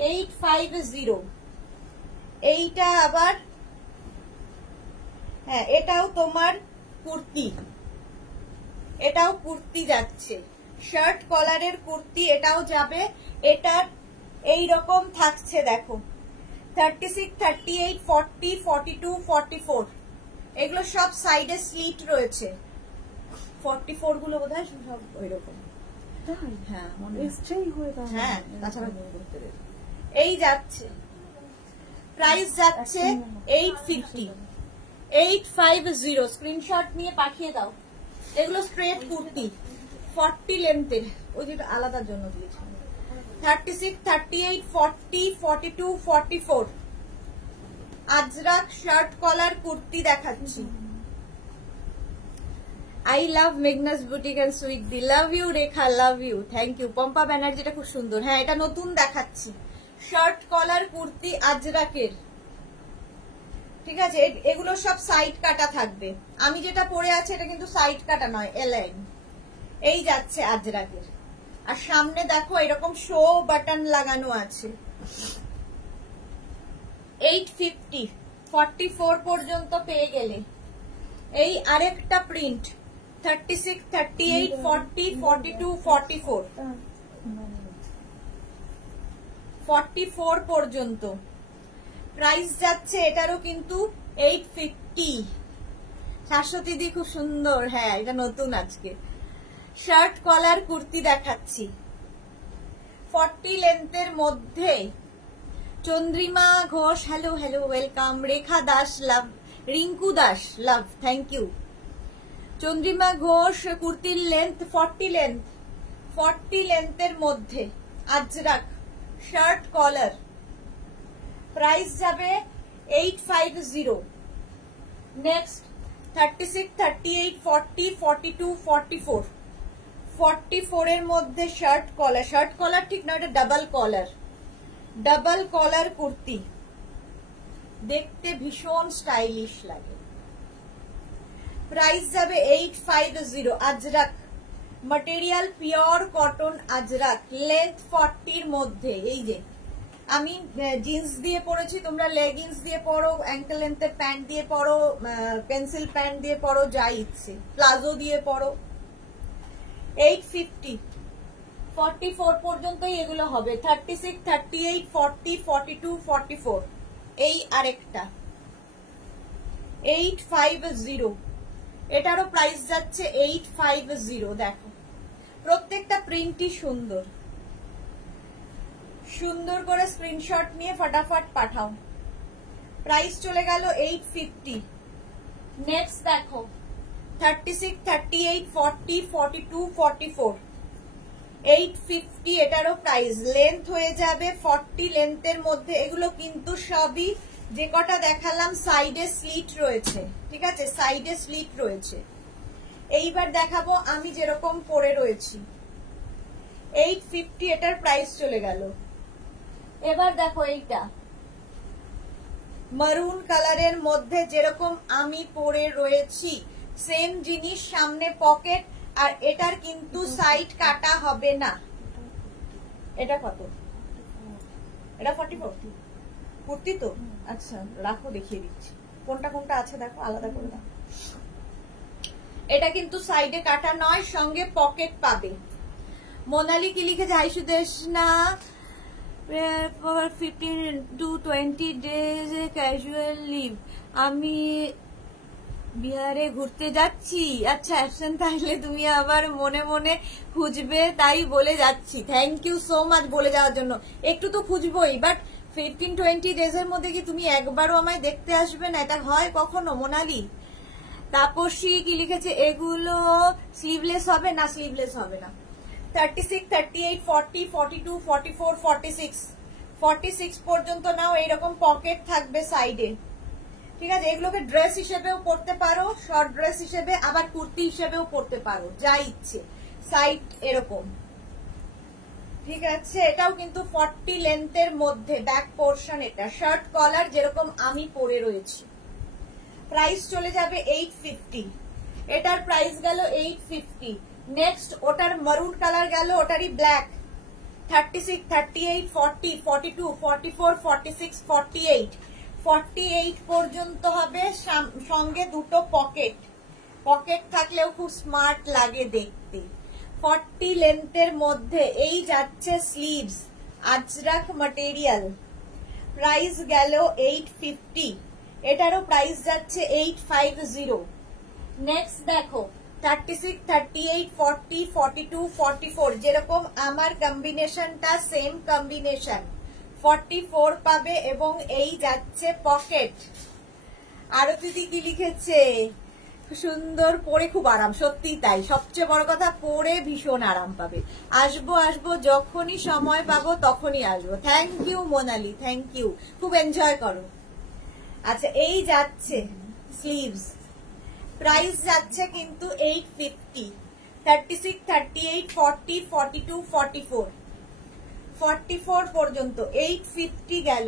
850। এইটা আবার, হ্যাঁ, এটাও তোমার কুর্তি, এটাও কুর্তি যাচ্ছে। শার্ট কলারের কুর্তি, এটাও যাবে। এটার এই রকম থাকছে দেখো, 36, 38, 40, 42, 44। এগুলো সব সাইডে স্লিট রয়েছে। 44 গুলো বোধহয় সব ওই রকম। হ্যাঁ, হ্যাঁ, তাছাড়া এই যাচ্ছে। প্রাইস যাচ্ছে 850, 850। স্ক্রিনশট নিয়ে পাঠিয়ে দাও। এগুলো স্ট্রেট কুর্তি, 40 লেন্থের। ওই যেটা আলাদার জন্য দিয়েছি। 36, 38, 40, 42, 44 আজরাক শার্ট কলার কুর্তি দেখাচ্ছি। I love Meghna's boutique and sweet দি। Love you Rekha, love you, thank you. পম্পা ব্যানার্জিটা খুব সুন্দর। হ্যাঁ, এটা নতুন দেখাচ্ছি। শার্ট কলার কুর্তি আজরাকের, ঠিক আছে? এগুলো সব সাইড কাটা থাকবে। আমি যেটা পরে আছি এটা কিন্তু সাইড কাটা নয়, এলাইন। এই যাচ্ছে আজরাকের। আর সামনে দেখো এরকম শো বাটন লাগানো আছে। 850, 44 পর্যন্ত পেয়ে গেলে। এই আরেকটা প্রিন্ট 36, 38, 40, 42, 44, 44 পর্যন্ত প্রাইস যাচ্ছে। এটারও কিন্তু 850। শাশ্বতী দি খুব সুন্দর। হ্যাঁ, এটা নতুন আজকে। শার্ট কলার কুর্তি দেখাচ্ছি 40 লেন্থের মধ্যে। Chandrima Ghosh, hello hello, welcome. Rekha Das love, Rinku Das love, thank you. Chandrima Ghosh, কুর্তির লেন্থ 40 লেন্থের মধ্যে আজরাক, শার্ট কলার, প্রাইস যাবে 850। নেক্সট 36, 38, 40, 42, 44, 44 এর মধ্যে শার্ট কলার ঠিক না, এটা ডাবল কলার কুর্তি, দেখতে ভীষণ স্টাইলিশ লাগে। প্রাইস যাবে 850। Ajrak material pure cotton Ajrak, length 40 এর মধ্যে। এই যে আমি জিন্স দিয়ে পরেছি, তোমরা লেগিংস দিয়ে পরো, অ্যাঙ্কেল লেন্থের প্যান্ট দিয়ে পরো, পেন্সিল প্যান্ট দিয়ে পরো, যা ইচ্ছে, প্লাজো দিয়ে পরো। 850, 44 পর্যন্তই এগুলো হবে। 36, 38, 40, 42, 44। এই আরেকটা 850, এটারও প্রাইস যাচ্ছে 850। দেখো প্রত্যেকটা প্রিন্টই সুন্দর, সুন্দর করে স্ক্রিনশট নিয়ে ফটাফট পাঠাও। প্রাইস চলে গেল 850। নেক্সট দেখো 36, 38, 40, 42, 44, 850, এটারও প্রাইস। লেন্থ হয়ে যাবে 40 লেন্থের মধ্যে। এগুলো কিন্তু সবই যে কটা দেখালাম সাইডে স্লিট রয়েছে, ঠিক আছে, সাইডে স্লিট রয়েছে। এইবার দেখাবো আমি যেরকম পরে রয়েছি। 850 এটার প্রাইস চলে গেল। এবার দেখো এইটা মারুন কালারের মধ্যে যেরকম আমি পরে রয়েছি, সেম জিনিস, সামনে পকেট, আর এটার কিন্তু সাইড কাটা হবে না। এটা কত? এটা 44 কুর্তি তো? আচ্ছা রাখো, দেখিয়ে দিচ্ছি কোনটা কোনটা আছে, দেখো আলাদা করে দাও। এটা কিন্তু সাইডে কাটা নয়, সঙ্গে পকেট পাবে। মোনালি কি লিখেছে? Hi Sudeshna, 15 to 20 days casual leave, আমি বিহারে ঘুরতে যাচ্ছি। আচ্ছা অ্যাবসেন্ট থাকলে তুমি আবার মনে মনে খুঁজবে, তাই বলে যাচ্ছি। থ্যাংক ইউ সো মাচ বলে যাওয়ার জন্য। একটু তো খুঁজবোই, বাট 15-20 ডেজের মধ্যে কি তুমি একবারও আমায় দেখতে আসবে না? এটা হয় কখনো মোনালি? তাপসী কি লিখেছে? এগুলো স্লিভলেস হবে না? স্লিভলেস হবে না। 36, 38, 40, 42, 44, 46 পর্যন্ত নাও। এইরকম পকেট থাকবে সাইডে, ঠিক আছে। এগুলোকে ড্রেস হিসেবেও পরতে পারো, শর্ট ড্রেস হিসেবে, আবার কুর্তি হিসেবেও পরতে পারো, যা ইচ্ছে। সাইড এরকম, ঠিক আছে। এটাও কিন্তু 40 লেন্থের মধ্যে, ব্যাক পোর্শন। এটা শার্ট কলার যেরকম আমি পরে রয়েছি। প্রাইস চলে যাবে 850। এটার প্রাইস গেল 850। নেক্সট ওটার মারুন কালার গেল, ওটারই ব্ল্যাক। 36, 38, 40, 42, 44, 46, 48 পর্যন্ত হবে। সঙ্গে দুটো পকেট থাকলেও খুব স্মার্ট লাগে দেখতে। 40 লেন্থের মধ্যে। এই যাচ্ছে স্লিভস, আজরাক ম্যাটেরিয়াল। প্রাইস গেল 850। এটারও প্রাইস যাচ্ছে 850। নেক্সট দেখো 36, 38, 40, 42, 44, যেরকম আমার কম্বিনেশনটা সেম কম্বিনেশন। 44 পাবে এবং এই যাচ্ছে পকেট। আরো দিদি কি লিখেছে? সুন্দর, পরে খুব আরাম। সত্যি তাই, সবচেয়ে বড় কথা, পরে ভীষণ আরাম পাবে। আসবো যখনই সময় পাবো তখনই আসবো। Thank you Monali, thank you, খুব এনজয় করো। আচ্ছা এই যাচ্ছে স্লিভস, প্রাইস যাচ্ছে কিন্তু 850। 36, 38, 40, 42, 44 পর্যন্ত 850 গেল।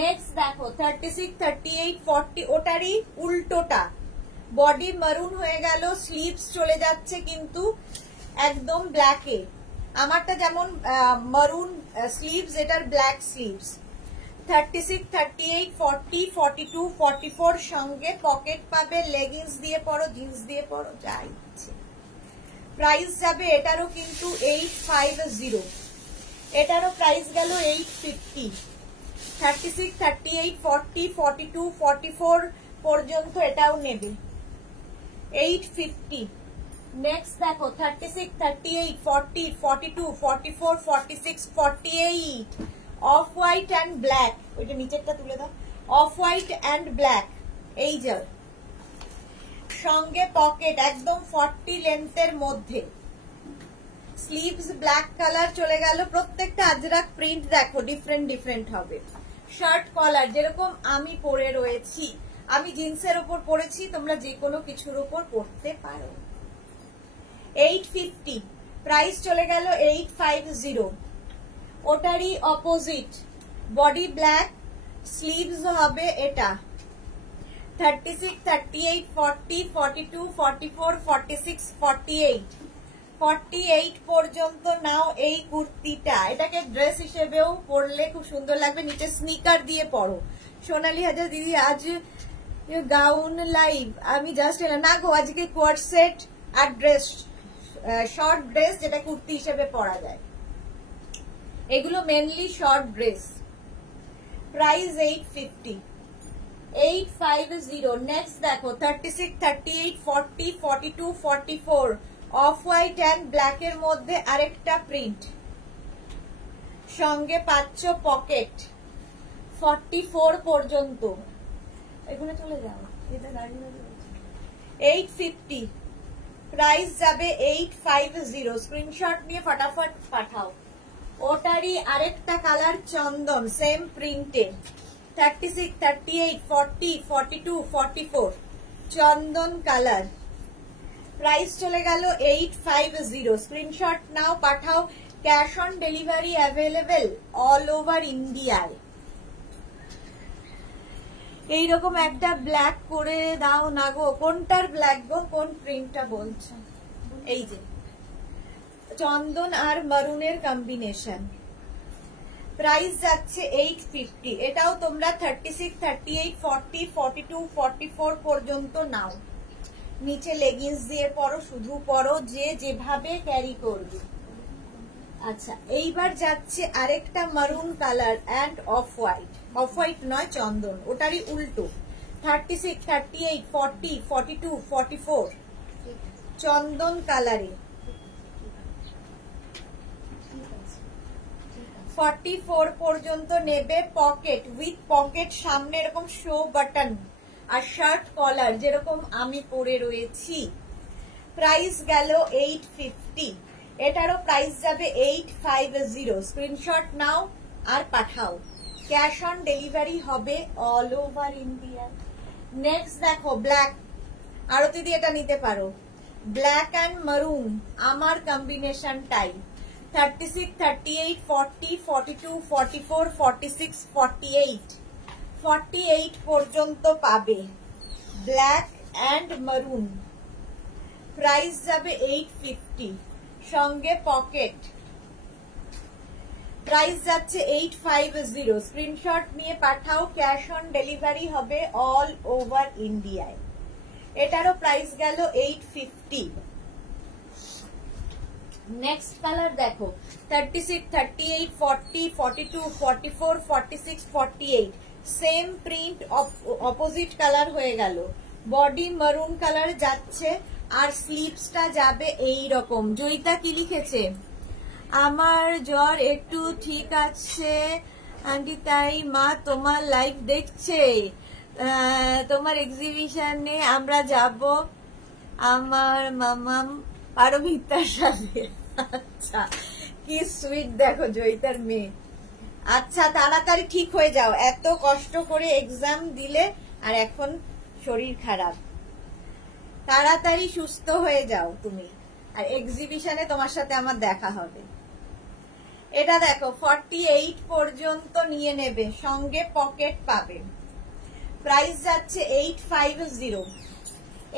নেক্সট দেখো 36, 38, 40, ওটারই উল্টোটা, বডি মারুন হয়ে গেল, স্লিভস চলে যাচ্ছে কিন্তু একদম ব্ল্যাকে। আমারটা যেমন মারুন স্লিভস, এটার ব্ল্যাক স্লিভস। 36, 38, 40, 42, 44 সঙ্গে পকেট পাবে। লেগিংস দিয়ে পরো, জিন্স দিয়ে পরো, যা ইচ্ছে। প্রাইস যাবে এটারও কিন্তু 850। এটারও প্রাইস গেল 850। 36, 38, 40, 42, 44 পর্যন্ত এটাও নেবে 850। নেক্সট দেখো 36, 38, 40, 42, 44, 46, 48, অফ হোয়াইট অ্যান্ড ব্ল্যাক, ওইটা নিচেরটা তুলে দাও, অফ হোয়াইট অ্যান্ড ব্ল্যাক, এই যে সঙ্গে পকেট একদম 40 লেন্থের মধ্যে, স্লিভস ব্ল্যাক কালার চলে গেল, প্রত্যেকটা আজরাক প্রিন্ট দেখো ডিফারেন্ট ডিফারেন্ট হবে। শার্ট কলার যেরকম আমি পরে রয়েছি, আমি জিন্সের ওপর পরেছি, তোমরা যে কোনো কিছুর ওপর পরতে পারো। 850 প্রাইস চলে গেল 850। ওটারই অপোজিট বডি ব্ল্যাক, স্লিভস হবে এটা 36, 38, 40, 42, 44, 46, 48, 48 পর্যন্ত নাও এই কুর্তিটা। এটাকে ড্রেস হিসেবেও পরলে খুব সুন্দর লাগবে, নিচে স্নিকার দিয়ে পরো। সোনালী হাজার দিদি আজ গাউন লাইভ, আমি জাস্ট না গো, আজকে কোয়ার্ড সেট আর ড্রেস, শর্ট ড্রেস যেটা কুর্তি হিসেবে পরা যায়, এগুলো mainly short dress. Price 850, 850। Next দেখো 36, 38, 40, 42, 44 অফ হোয়াইট অ্যান্ড ব্ল্যাক এর মধ্যে আরেকটা প্রিন্ট, সঙ্গে পাচ্ছ পকেট 44 পর্যন্ত। এগুলো চলে যাও, এটা দাঁড়িয়ে 850, প্রাইস যাবে 850। স্ক্রিনশট নিয়ে ফটাফট পাঠাও। ওটারই আরেকটা কালার চন্দন, সেম প্রিন্টের 36, 38, 40, 42, 44 চন্দন কালার, প্রাইস চলে গেল 850। Screenshot now Pathao. Cash on delivery available all over ইন্ডিয়ায়। এইরকম একটা ব্ল্যাক করে দাও না গো, কোনটার ব্ল্যাক গো, কোন প্রিন্টটা বলছো? এই যে চন্দন আর মারুনের কম্বিনেশন, প্রাইস যাচ্ছে 850। এটাও তোমরা 36, 38, 40, 42, 44 পর্যন্ত নাও, নিচে লেগিংস দিয়ে পরো, শুধু পরো, যে যেভাবে ক্যারি করবে। আচ্ছা, এইবার যাচ্ছে আরেকটা মারুন colour and off white, off white নয় চন্দন, ওটারই উল্টো 36, 38, 40, 42, 44 চন্দন কালারে, 44 পর্যন্ত নেবে। পকেট উইথ পকেট, সামনে এরকম শো বাটন আর শার্ট কলার যেরকম আমি পরে রয়েছি। প্রাইস গেল 850, এটারও প্রাইস যাবে 850। স্ক্রিনশট নাও আর পাঠাও, ক্যাশ অন ডেলিভারি হবে অল ওভার ইন্ডিয়া। নেক্সট দেখো ব্ল্যাক, আরতি দিয়ে এটা নিতে পারো, ব্ল্যাক অ্যান্ড মারুন আমার কম্বিনেশনটাই 36, 38, 40, 42, 44, 46, 48 48 পর্যন্ত পাবে, ব্ল্যাক অ্যান্ড মারুন। প্রাইস যাবে 850, সঙ্গে পকেট, প্রাইস যাচ্ছে 850। স্ক্রিনশট নিয়ে পাঠাও, ক্যাশ অন ডেলিভারি হবে অল ওভার ইন্ডিয়ায়। এটারও প্রাইস গেল 850। নেক্সট কালার দেখো 36, 38, 40, 42, 44, 46, 48 সেম প্রিন্ট, অপোজিট কালার হয়ে গেল। বডি মারুন কালার যাচ্ছে আর স্লিভসটা যাবে এই রকম। জয়িতা কি লিখেছে? আমার জ্বর একটু ঠিক আছে আন্টি, তাই মা তোমার লাইভ দেখছে, তোমার এক্সিবিশনে আমরা যাব আমার মামাম পারমিতার সাথে। আচ্ছা, কি সুইট দেখো জয়িতার মেয়ে। আচ্ছা, তাড়াতাড়ি ঠিক হয়ে যাও, এত কষ্ট করে এক্সাম দিলে আর এখন শরীর খারাপ, তাড়াতাড়ি সুস্থ হয়ে যাও তুমি, আর এক্সিবিশনে তোমার সাথে আমার দেখা হবে। এটা দেখো 48 পর্যন্ত নিয়ে নেবে, সঙ্গে পকেট পাবে। প্রাইস যাচ্ছে 850,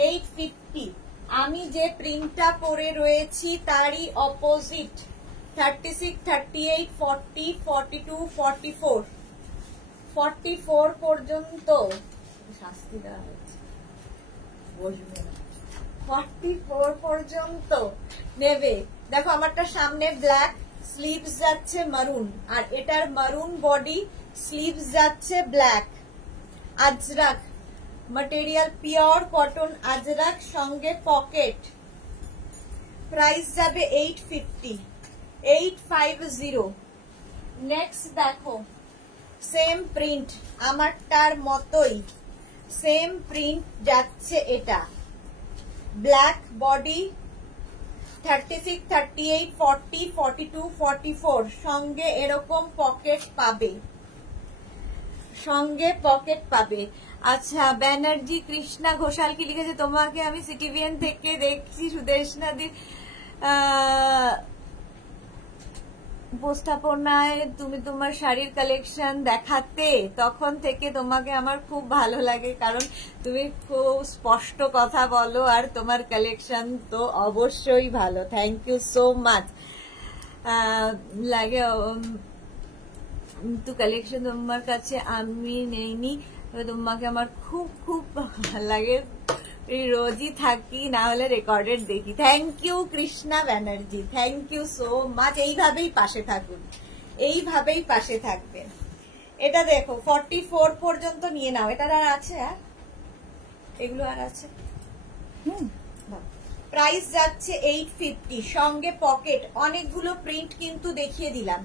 850। আমি যে প্রিন্টটা পরে রয়েছি তারই অপোজিট 36, 38, 40, 42, 44 44 পর্যন্ত শাস্তি দেওয়া হয়েছে, বসবে না, 44 পর্যন্ত নেবে। দেখো আমারটা সামনে ব্ল্যাক, স্লিভস যাচ্ছে মারুন, আর এটার মারুন বডি, স্লিভস যাচ্ছে black. Ajrak material, pure cotton Ajrak, সঙ্গে পকেট। প্রাইস যাবে 850, 850। নেক্সট দেখো সেম প্রিন্ট, আমারটার মতোই সেম প্রিন্ট যাচ্ছে এটা, ব্ল্যাক বডি, 36, 38, 40, 42, 44, সঙ্গে এরকম পকেট পাবে, সঙ্গে পকেট পাবে। আচ্ছা, ব্যানার্জি কৃষ্ণা ঘোষাল কি লিখেছে, তোমাকে আমি সিটিভিএন থেকে দেখছি সুদেশনাদির উপস্থাপনায় তুমি তোমার শাড়ির কালেকশন দেখাতে, তখন থেকে তোমাকে আমার খুব ভালো লাগে, কারণ তুমি খুব স্পষ্ট কথা বলো আর তোমার কালেকশন তো অবশ্যই ভালো। Thank you so much. লাগে তো কালেকশন তোমার কাছে আমি নেইনি, তোমাকে আমার খুব খুব ভালো লাগে, রোজই থাকি, না হলে রেকর্ডেড দেখি। Thank you Krishna Banerjee, thank you so much. এইভাবেই পাশে থাকুন, এইভাবেই পাশে থাকবেন। এটা দেখো 44 পর্যন্ত নিয়ে নাও। এটার আর আছে, এগুলো আর আছে। প্রাইস যাচ্ছে 850, সঙ্গে পকেট। অনেকগুলো প্রিন্ট কিন্তু দেখিয়ে দিলাম,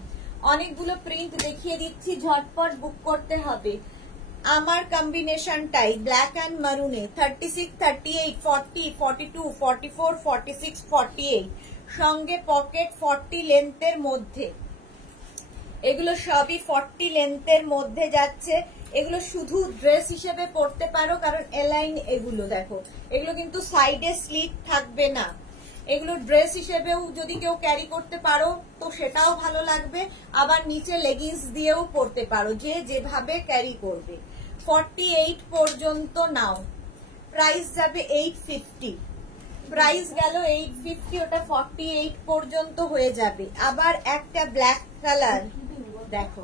অনেকগুলো প্রিন্ট দেখিয়ে দিচ্ছি, ঝটপট বুক করতে হবে। আমার কম্বিনেশনটাই ব্ল্যাক অ্যান্ড মারুনে, 36, 38, 40, 42, 44, 46, 48, সঙ্গে পকেট 40 লেন্থের মধ্যে। এগুলো সবই 40 লেন্থের মধ্যে যাচ্ছে। এগুলো শুধু ড্রেস হিসেবে পরতে পারো, কারণ এলাইন এগুলো দেখো, এগুলো কিন্তু সাইডে স্লিট থাকবে না। এগুলো ড্রেস হিসেবেও যদি কেউ ক্যারি করতে পারো তো সেটাও ভালো লাগবে, আবার নিচে লেগিংস দিয়েও পরতে পারো, যে যেভাবে ক্যারি করবে। 48 পর্যন্ত নাও, প্রাইস যাবে 850, প্রাইস গেল 850, ওটা 48 পর্যন্ত হয়ে যাবে। আবার একটা ব্ল্যাক কালার দেখো,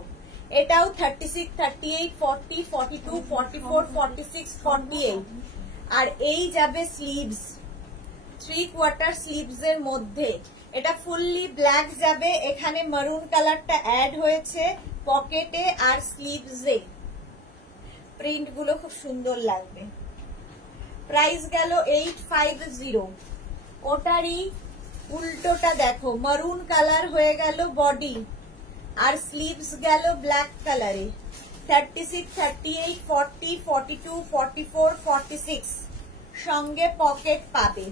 এটাও 36, 38, 40, 42, 44, 46, 48, আর এই যাবে স্লিভস, 3/4 স্লিভস এর মধ্যে। এটা ফুললি ব্ল্যাক যাবে, এখানে মারুন কালারটা অ্যাড হয়েছে পকেটে আর স্লিভসে। প্রিন্ট গুলো খুব সুন্দর লাগবে। প্রাইস গেল 850। ওটারই উল্টোটা দেখো, মারুন কালার হয়ে গেল বডি, আর স্লিভস গেল ব্ল্যাক কালারে। 36, 38, 40, 42, 44, 46, সঙ্গে পকেট পাবে।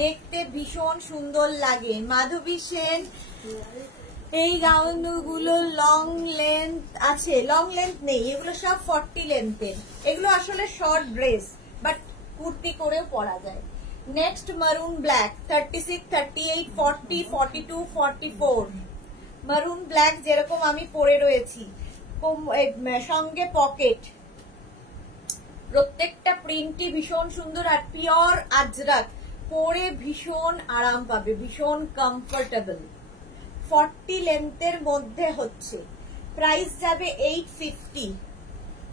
দেখতে ভীষণ সুন্দর লাগে। মাধবী সেন, এই গাউনগুলো লং লেন্থ আছে, লং লেন্থ নেই, এগুলো সব 40 লেন্থের। এগুলো আসলে শর্ট ড্রেস, বাট কুর্তি করেও পরা যায়। নেক্সট মারুন ব্ল্যাক, 36, 38, 40, 42, 44, মারুন ব্ল্যাক যেরকম আমি পরে রয়েছি, সঙ্গে পকেট। প্রত্যেকটা প্রিন্টই ভীষণ সুন্দর, আর পিওর আজরাক, পরে ভীষণ আরাম পাবে, ভীষণ কমফোর্টেবল। 40 লেন্থের মধ্যে হচ্ছে। প্রাইস যাবে 850,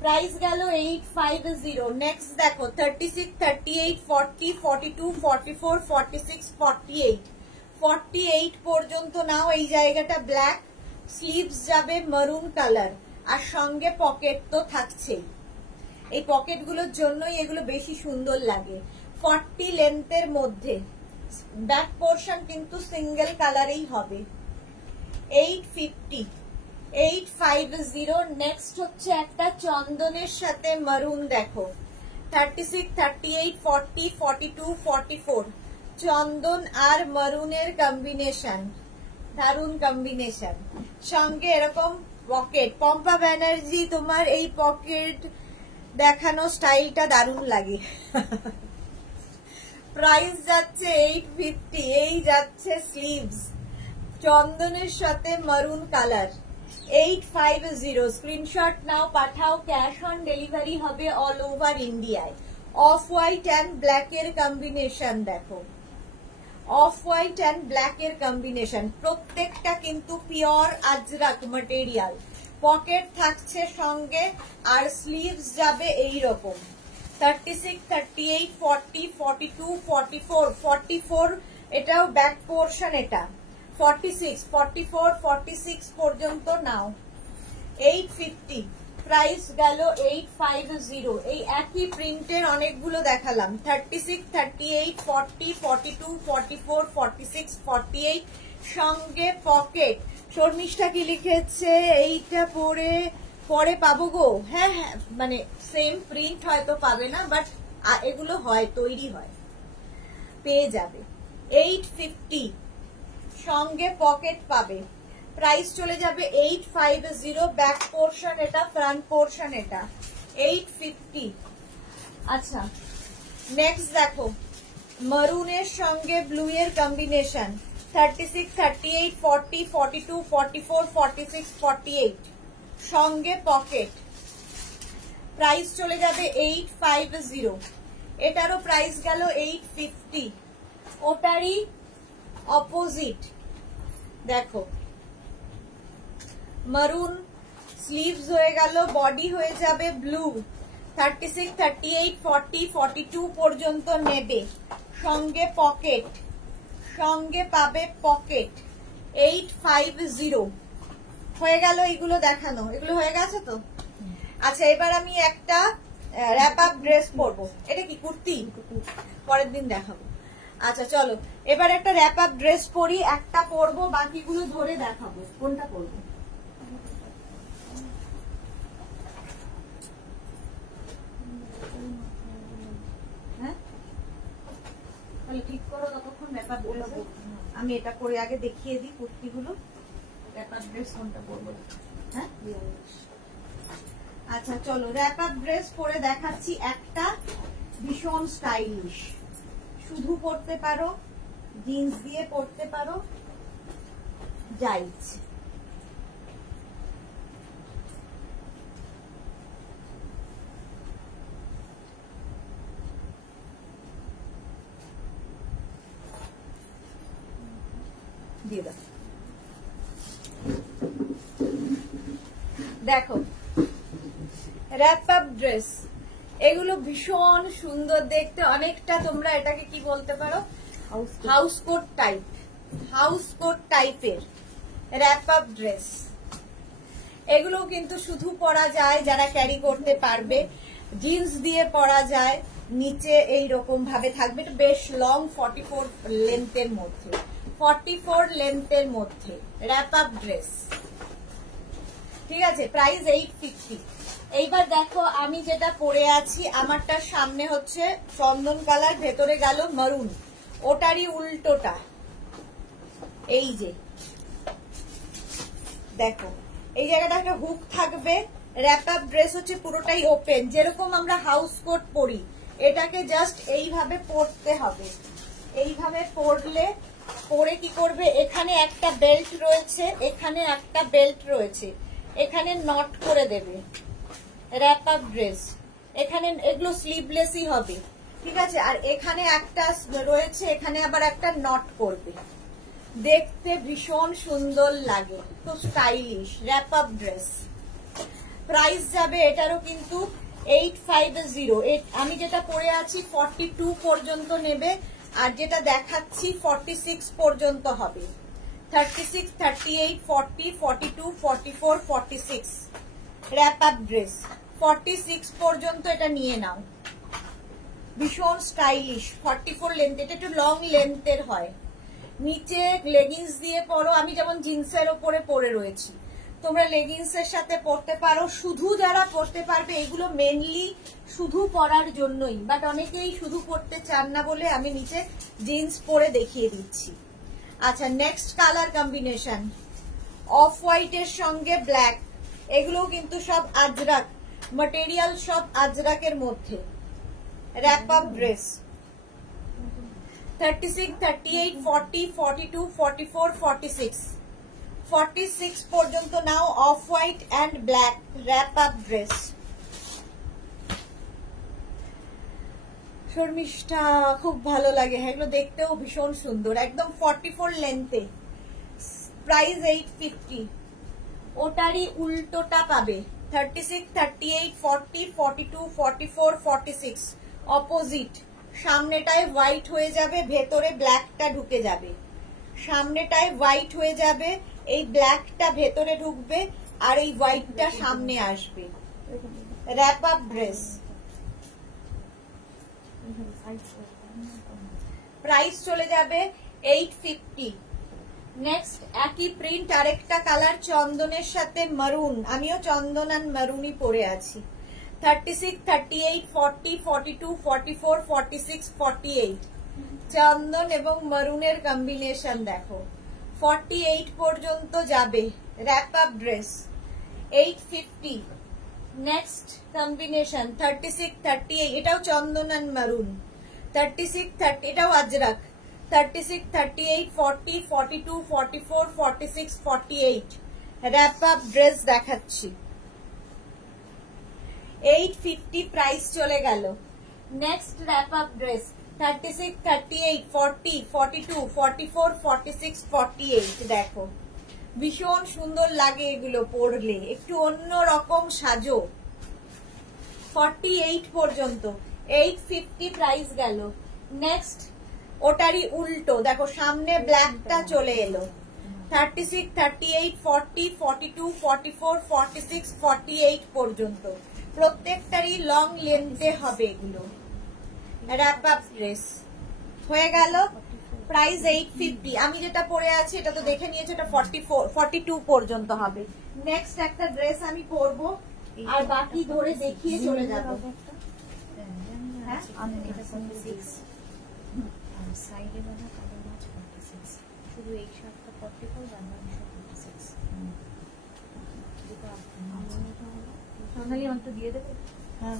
প্রাইস গেল 850। নেক্সট দেখো 36, 38, 40, 42, 44, 46, 48, 48 পর্যন্ত নাও। এই জায়গাটা ব্ল্যাক, স্লিভস যাবে মারুন কালার, আর সঙ্গে পকেট তো থাকছেই। এই পকেট গুলোর জন্যই এগুলো বেশি সুন্দর লাগে। 40 লেন্থের মধ্যে, ব্যাক পোর্শন কিন্তু সিঙ্গেল কালারেই হবে। 850, 850। নেক্সট হচ্ছে একটা চন্দনের সাথে মারুন দেখো, 36, 38, 40, 42, 44, চন্দন আর মারুনের কম্বিনেশন, দারুণ কম্বিনেশন। সঙ্গে এরকম পকেট। পম্পা ব্যানার্জি, তোমার এই পকেট দেখানো স্টাইলটা দারুণ লাগে। প্রাইস যাচ্ছে 850, এই যাচ্ছে স্লিভস, চন্দনের সাথে মারুন colour, 850। Screenshot now, Pathao, cash on delivery হবে অল ওভার ইন্ডিয়ায়। অফ হোয়াইট অ্যান্ড ব্ল্যাক এর কম্বিনেশন দেখো, অফ হোয়াইট অ্যান্ড ব্ল্যাক এর কম্বিনেশন। প্রত্যেকটা কিন্তু পিওর আজরাক ম্যাটেরিয়াল। পকেট থাকছে সঙ্গে, আর স্লিভস যাবে এই রকম। 36, 38, 40, 42, 44, 44, এটাও ব্যাক পোর্শন। এটা 46, 44, 46 পর্যন্ত নাও। 850, প্রাইস গেল 850। এই একই প্রিন্টের অনেকগুলো দেখালাম। 36, 38, 40, 42, 44, 46, 48, সঙ্গে পকেট। শর্মিষ্ঠা কি লিখেছে, এইটা পরে পাবো গো। হ্যাঁ হ্যাঁ, মানে সেম প্রিন্ট হয়তো পাবে না, বাট এগুলো হয়, তৈরি হয়, পেয়ে যাবে। 850, সঙ্গে পকেট পাবে। প্রাইস চলে যাবে 850, ব্যাক পোর্শন এটা, ফ্রন্ট পোর্শন এটা, 850। আচ্ছা নেক্সট দেখো, মারুনের সঙ্গে ব্লু এর কম্বিনেশন, 36, 38, 40, 42, 44, 46, 48, সঙ্গে পকেট। প্রাইস চলে যাবে 850, এটারও প্রাইস গেল 850। ওটারই অপোজিট দেখো, মারুন স্লিভস হয়ে গেল, বডি হয়ে যাবে ব্লু, 36, 38, 40, 42 পর্যন্ত নেবে, সঙ্গে পকেট, সঙ্গে পাবে পকেট, 850 হয়ে গেল। এইগুলো দেখানো, এগুলো হয়ে গেছে তো। আচ্ছা এবার আমি একটা র‍্যাপ আপ ড্রেস পরবো, এটা কি কুর্তি, পরের দিন দেখাবো। আচ্ছা চলো এবার একটা র‍্যাপ আপ ড্রেস পরি, একটা পরবো, বাকিগুলো ধরে দেখাবো কোনটা পরবো। হ্যাঁ তাহলে ঠিক করো ততক্ষণ র‍্যাপ আপ ড্রেস। আমি এটা পরে আগে দেখিয়ে দিই কুর্তিগুলো, র‍্যাপ আপ ড্রেস কোনটা পরবো। হ্যাঁ আচ্ছা চলো র‍্যাপ আপ ড্রেস পরে দেখাচ্ছি, একটা ভীষণ স্টাইলিশ, শুধু পরতে পারো, জিন্স দিয়ে পরতে পারো, যা ইচ্ছে। দিয়ে দাও। দেখো র‍্যাপ আপ ড্রেস, এগুলো ভীষণ সুন্দর দেখতে, অনেকটা তোমরা এটাকে কি বলতে পারো, house coat type, house coat টাইপের র‍্যাপ আপ ড্রেস। এগুলো কিন্তু শুধু পরা যায় যারা ক্যারি করতে পারবে, জিন্স দিয়ে পরা যায়, নিচে এই রকম ভাবে থাকবে, এটা বেশ লং, 44 লেন্থের মধ্যে, 44 লেন্থের মধ্যে র‍্যাপ আপ ড্রেস, ঠিক আছে। প্রাইস 850। এইবার দেখো আমি যেটা পরে আছি, আমারটার সামনে হচ্ছে চন্দন কালার, ভেতরে গেল মারুন, ওটারই উল্টোটা, এই যে দেখো এই জায়গাটা একটা হুক থাকবে। র‍্যাপ আপ ড্রেস হচ্ছে পুরোটাই ওপেন, যেরকম আমরা হাউস কোট পরি, এটাকে জাস্ট এইভাবে পরতে হবে। এইভাবে পরলে, পরে কি করবে, এখানে একটা বেল্ট রয়েছে, এখানে একটা বেল্ট রয়েছে, এখানে নট করে দেবে। র‍্যাপ আপ ড্রেস এখানে এগুলো স্লিভলেসই হবে, ঠিক আছে। আর এখানে একটা রয়েছে, এখানে আবার একটা নট করবে, দেখতে ভীষণ সুন্দর লাগে, খুব stylish rap up dress. Price যাবে এটারও কিন্তু 850। আমি যেটা পরে আছি 42 পর্যন্ত নেবে, আর যেটা দেখাচ্ছি 46 পর্যন্ত হবে, 36, 38, 40, 42, 44, 46 র‍্যাপ আপ ড্রেস, 46 পর্যন্ত এটা নিয়ে নাও, ভীষণ স্টাইলিশ, 44 লেন্থ, এটা একটু লং লেন্থের হয়, নিচে লেগিংস দিয়ে পরো, আমি যেমন জিন্সের ওপরে পরে রয়েছি, তোমরা লেগিংস এর সাথে পরতে পারো। শুধু যারা পরতে পারবে, এগুলো মেনলি শুধু পরার জন্যই, বাট অনেকেই শুধু পরতে চান না বলে আমি নিচে জিন্স পরে দেখিয়ে দিচ্ছি। আচ্ছা next colour combination, off white এর সঙ্গে ব্ল্যাক, এগুলো কিন্তু সব আজরাক ম্যাটেরিয়াল, সব আজরাকের মধ্যে র‍্যাপ আপ ড্রেস, 36, 38, 40, 42, 44, 46, 46 পর্যন্ত নাও, off white and black wrap up dress. Sharmistha খুব ভালো লাগে, হ্যাঁ এগুলো দেখতেও ভীষণ সুন্দর, একদম 44 লেন্থে, প্রাইস 850। ওটারই উল্টোটা পাবে, 36, 38, 40, 42, 44, 46 অপোজিট। সামনেটায় হোয়াইট হয়ে যাবে, ভেতরে ব্ল্যাকটা ঢুকে যাবে, সামনেটায় হোয়াইট হয়ে যাবে, এই ব্ল্যাকটা ভেতরে ঢুকবে, আর এই হোয়াইটটা সামনে আসবে, র‍্যাপ আপ ড্রেস। প্রাইস চলে যাবে 850। নেক্সট একই প্রিন্ট, আরেকটা কালার চন্দনের সাথে মারুন, আমিও চন্দন আর মারুনই পরে আছি। 36, 38, 40, 42, 44, 46, 48 চন্দন এবং মারুনের কম্বিনেশন দেখো। 48 পর্যন্ত যাবে। Wrap up dress 850। Next combination 36, 38, এটাও চন্দন আর মারুন। 36, 30, এটাও আজরাক। 36, 38, 40, 42, 44, 46, 48 র্যাপ আপ ড্রেস দেখাচ্ছি। 850 প্রাইস চলে গেল। নেক্সট র্যাপ আপ ড্রেস 36, 38, 40, 42, 44, 46, 48 দেখো, ভীষণ সুন্দর লাগে এগুলো পরলে, একটু অন্য রকম সাজো। 48 পর্যন্ত 850 প্রাইস গেল। নেক্সট ওটারই উল্টো দেখো, সামনে ব্ল্যাকটা চলে এলো। 36, 38, 40, 42, 44, 46, 48 পর্যন্ত প্রত্যেকটারই লং লেন্থে হবে এগুলো। র্যাপ আপ ড্রেস হয়ে গেল। প্রাইস 850। আমি যেটা পরে আছি এটা তো দেখে নিয়েছি, এটা 44, 42 পর্যন্ত হবে। নেক্সট একটা ড্রেস আমি পরবো আর বাকি ধরে দেখিয়ে চলে যাবো। হ্যাঁ সাইডে বাঁধা কালো মাছ 46, শুধু এই শার্টটা 44, বাংলাদেশ 46। সোনালি অন্ত দিয়ে দেবে। হ্যাঁ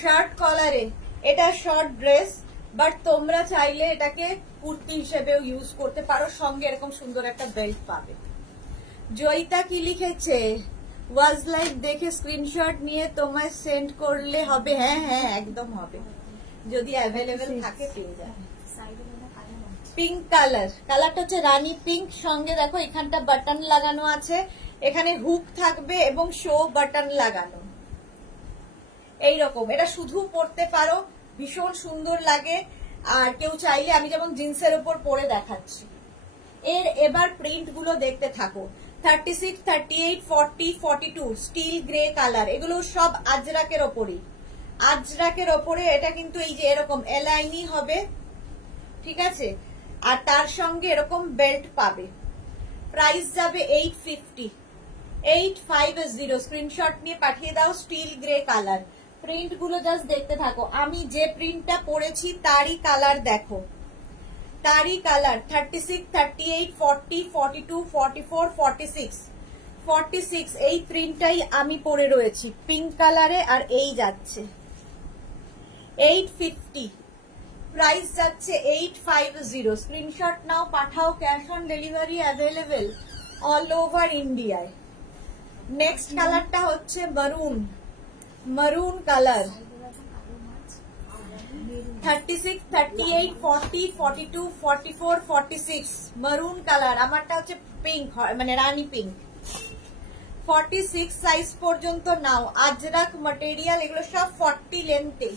শার্ট কলারে, এটা শর্ট ড্রেস, বাট তোমরা চাইলে এটাকে কুর্তি হিসেবেও ইউজ করতে পারো, সঙ্গে এরকম সুন্দর একটা বেল্ট পাবে। জয়িতা কি লিখেছে? ওয়াজ লাইক দেখে স্ক্রিনশট নিয়ে তোমায় সেন্ড করলে হবে? হ্যাঁ হ্যাঁ একদম হবে, যদি অ্যাভেলেবেল থাকে পেয়ে যাবে। পিঙ্ক কালার, কালারটা হচ্ছে রানী পিঙ্ক, সঙ্গে দেখো এখানটা বাটন লাগানো আছে, এখানে হুক থাকবে এবং শো বাটন লাগানো এইরকম। এটা শুধু পরতে পারো, ভীষণ সুন্দর লাগে। আর কেউ চাইলে আমি যেমন জিন্সের উপর পরে দেখাচ্ছি। এর এবার প্রিন্ট গুলো দেখতে থাকো। 36, 38, 40, 42 স্টিল গ্রে কালার, এগুলো সব আজরাকের ওপরই। আজরাকের ওপরে এটা কিন্তু এই যে এরকম এলাইনি হবে, ঠিক আছে, আর তার সঙ্গে এরকম বেল্ট পাবে। প্রাইস যাবে 850। 850 স্ক্রিনশট নিয়ে পাঠিয়ে দাও। স্টিল গ্রে কালার, প্রিন্ট গুলো জাস্ট দেখতে থাকো। আমি যে প্রিন্টটা পরেছি তারই কালার দেখো, তারই কালার। 36, 38, 40, 42, 44, 46, 46 এই প্রিন্টটাই আমি পরে রয়েছি পিঙ্ক কালারে, আর এই যাচ্ছে 850। প্রাইস যাচ্ছে 850। Screenshot now, Pathao, cash on delivery available all over ইন্ডিয়ায়। নেক্সট কালারটা হচ্ছে মারুন, মারুন কালার। 36, 38, 40, 42, 44, 46 মারুন কালার। আমারটা হচ্ছে পিঙ্ক, মানে রানী পিঙ্ক। 46 সাইজ পর্যন্ত নাও। আজরাক ম্যাটেরিয়াল, এগুলো সব 40 লেন্থে।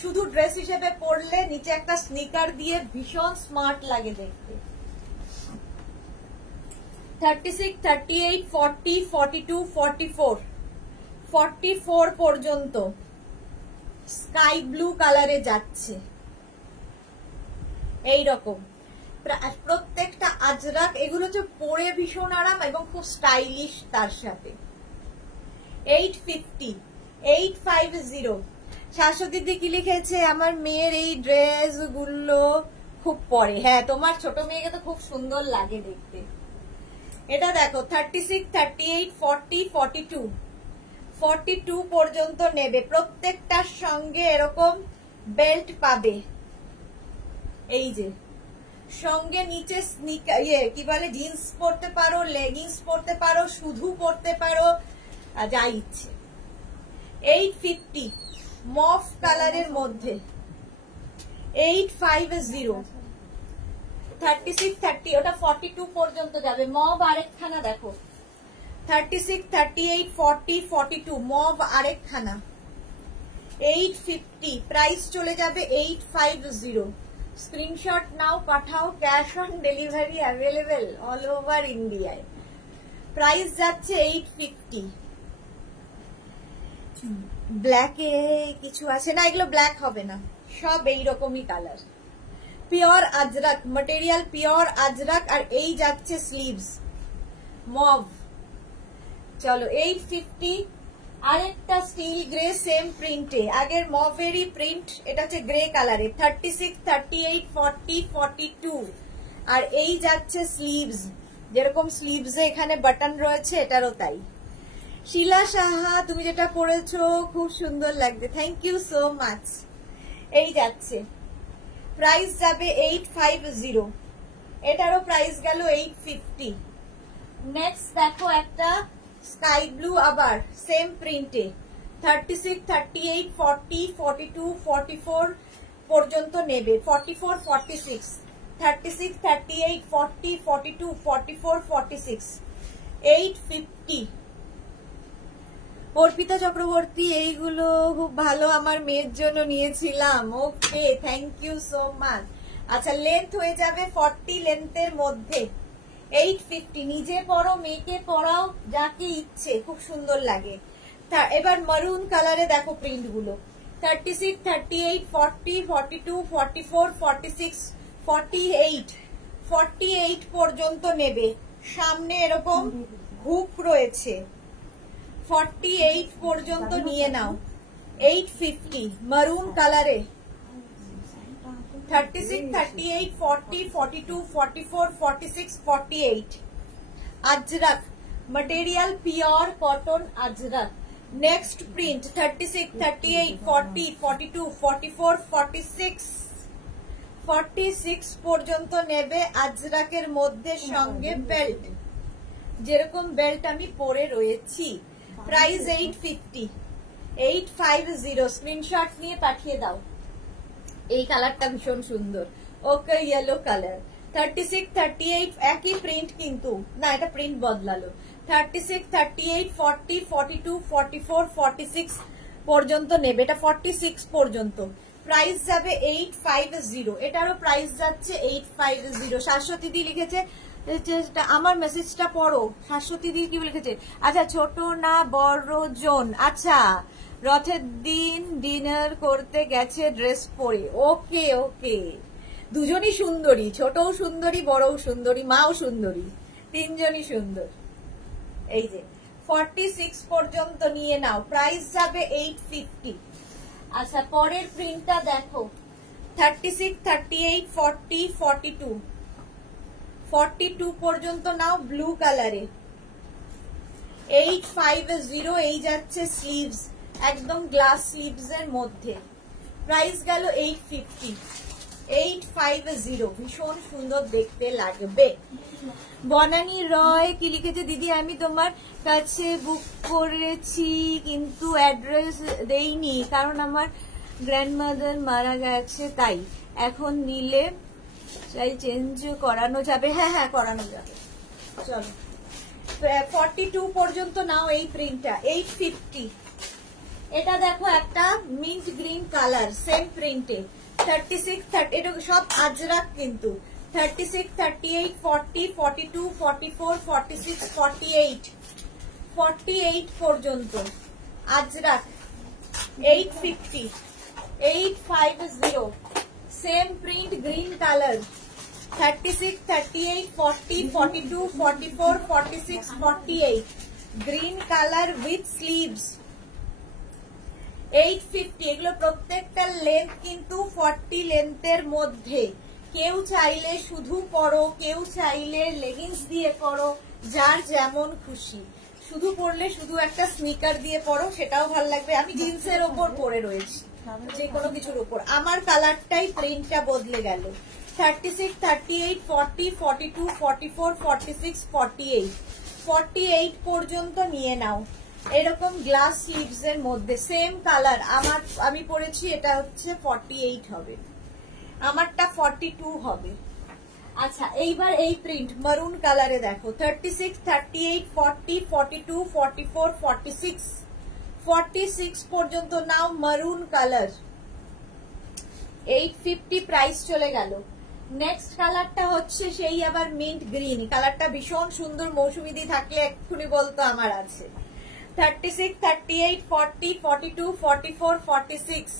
শুধু ড্রেস হিসেবে পরলে নিচে একটা স্নিকার দিয়ে ভীষণ স্মার্ট লাগে দেখতে। 36, 38, 40, 42, 44 44 পর্যন্ত স্কাই ব্লু কালারে যাচ্ছে এইরকম। প্রত্যেকটা আজরাক, এগুলো হচ্ছে পরে ভীষণ আরাম এবং খুব স্টাইলিশ তার সাথে। 850, 850। শাশ্বতী দিদি কি লিখেছে? আমার মেয়ের এই ড্রেস গুলো খুব পরে। হ্যাঁ, তোমার ছোট মেয়েকে তো খুব সুন্দর লাগে দেখতে। এটা দেখো 36, 38, 40, 42 42 পর্যন্ত নেবে। প্রত্যেকটার সঙ্গে এরকম বেল্ট পাবে, এই যে সঙ্গে নিচে স্নিকার, কি বলে, জিন্স পরতে পারো, লেগিংস পরতে পারো, শুধু পরতে পারো, যা ইচ্ছে। 850 মফ কালারের মধ্যে। 850। 36, 30, ওটা 42 পর্যন্ত যাবে। মব আরেকখানা দেখো, 36, 38, 40, 42 মব আরেকখানা। 850 প্রাইস চলে যাবে 850। Screenshot now, Pathao, cash on delivery available all over ইন্ডিয়ায়। প্রাইস যাচ্ছে 850। ব্ল্যাকে কিছু আছে না, এগুলো ব্ল্যাক হবে না, সব এইরকমই কালার। Pure Ajrak material, pure Ajrak. আর এই যাচ্ছে স্লিভস মভ। চলো 850। আরেকটা স্টিল গ্রে সেম প্রিন্টে, আগের মভেরই প্রিন্ট, এটা হচ্ছে গ্রে কালারে। 36, 38, 40, 42। আর এই যাচ্ছে স্লিভস, যেরকম স্লিভসে এখানে বাটন রয়েছে এটারও তাই। শিলা সাহা, তুমি যেটা পরেছো খুব সুন্দর লাগবে, থ্যাংক ইউ সো মাচ। এই যাচ্ছে, প্রাইস যাবে 850, এটারও প্রাইস গেল 850। নেক্সট দেখো একটা স্কাই ব্লু, আবার সেম প্রিন্টে। 36, 38, 40, 42, 44 পর্যন্ত নেবে। 44, 46, 36, 38, 40, 42, 44, 46, 850। অর্পিতা চক্রবর্তী, এইগুলো খুব ভালো, আমার মেয়ের জন্য নিয়েছিলাম। ওকে, থ্যাংক ইউ সো মাচ। আচ্ছা, লেন্থ হয়ে যাবে 40 লেন্থের মধ্যে। 850, নিজে পরো, মেয়েকে পরাও, যাকে ইচ্ছে, খুব সুন্দর লাগে। এবার মারুন কালারে দেখো প্রিন্ট গুলো। 36, 38, 40, 42, 44, 46, 48, 48 পর্যন্ত নেবে। সামনে এরকম হুক রয়েছে, 48 পর্যন্ত নিয়ে নাও। 850 মারুন কালারে। 36, 38, 40, 42, 44, 46, 48 Ajrak material pure cotton ajrak. Next print 36, 38, 40, 42, 44, 46, 46 পর্যন্ত নেবে। আজরাকের মধ্যে সঙ্গে বেল্ট, যেরকম বেল্ট আমি পরে রয়েছি। প্রাইস 850, 850। স্ক্রিনশট নিয়ে পাঠিয়ে দাও। এই কালারটা ভীষণ সুন্দর, ওকে ইয়েলো কালার। 36, 38 একই প্রিন্ট, কিন্তু না এটা প্রিন্ট বদলালো। 36, 38, 40, 42, 44, 46 পর্যন্ত নেবে। এটা 46 পর্যন্ত। প্রাইস যাবে 850, এটারও প্রাইস যাচ্ছে 850। শাশ্বতী দি লিখেছে, আমার মেসেজটা পড়ো। শাশ্বতী দি কি লিখেছে? আচ্ছা, ছোট না বড় জন, আচ্ছা রথের দিন ডিনার করতে গেছে ড্রেস পরে। ওকে ওকে, দুজনই সুন্দরী, ছোটও সুন্দরী, বড়ও সুন্দরী, মাও সুন্দরী, তিনজনই সুন্দর। এই যে 46 পর্যন্ত নিয়ে নাও। প্রাইস যাবে 850। আচ্ছা, পরের প্রিন্টটা দেখো। 36, 38, 40, 42, 42 পর্যন্ত নাও, ব্লু কালারে। 850। এই যাচ্ছে স্লিভস, একদম গ্লাস স্লিভস এর মধ্যে। প্রাইস গেল 850, 850। ভীষণ সুন্দর দেখতে লাগবে। বনানী রয় কি লিখেছে? দিদি আমি তোমার কাছে বুক করেছি কিন্তু অ্যাড্রেস দেইনি, কারণ আমার গ্র্যান্ডমাদার মারা গেছে, তাই এখন নিলে চাই চেঞ্জ করানো যাবে? হ্যাঁ হ্যাঁ, করানো যাবে। চলো 42 পর্যন্ত নাও এই প্রিন্টটা। 850। এটা দেখো একটা মিন্ট গ্রিন কালার, সেম প্রিন্টে। 36, 30, এটা সব আজরাক কিন্তু। 36, 38, 40, 42, 44, 46, 48, 48 পর্যন্ত Ajrak. 850, 850। Same print, green colour. 36, 38, 40, 42, 44, 46, 48 green colour with sleeves. 850। এগুলো প্রত্যেকটা লেন্থ কিন্তু 40 লেন্থের মধ্যে। কেউ চাইলে শুধু পরো, কেউ চাইলে লেগিংস দিয়ে পরো, যার যেমন খুশি। শুধু পরলে শুধু একটা স্নিকার দিয়ে পরো, সেটাও ভালো লাগবে। আমি জিন্সের ওপর পরে রয়েছি, যে কোনো কিছুর উপর। আমার কালারটাই প্রিন্টটা বদলে গেল। 36, 38, 40, 42, 44, 46, 48, 48 পর্যন্ত নিয়ে নাও। এরকম গ্লাস স্লিভস এর মধ্যে সেম কালার। আমি পরেছি, এটা হচ্ছে 48 হবে, আমারটা 42 হবে। আচ্ছা, এইবার এই প্রিন্ট মারুন কালারে দেখো। 36, 38, 40, 42, 44, 46, 46 পর্যন্ত নাও, মারুন কালার। 850 প্রাইস চলে গেল। নেক্সট কালারটা হচ্ছে সেই আবার মিন্ট গ্রিন কালারটা, ভীষণ সুন্দর। মৌসুমী দি থাকলে এক্ষুনি বলতো আমার আছে। 36, 38, 40, 42, 44, 46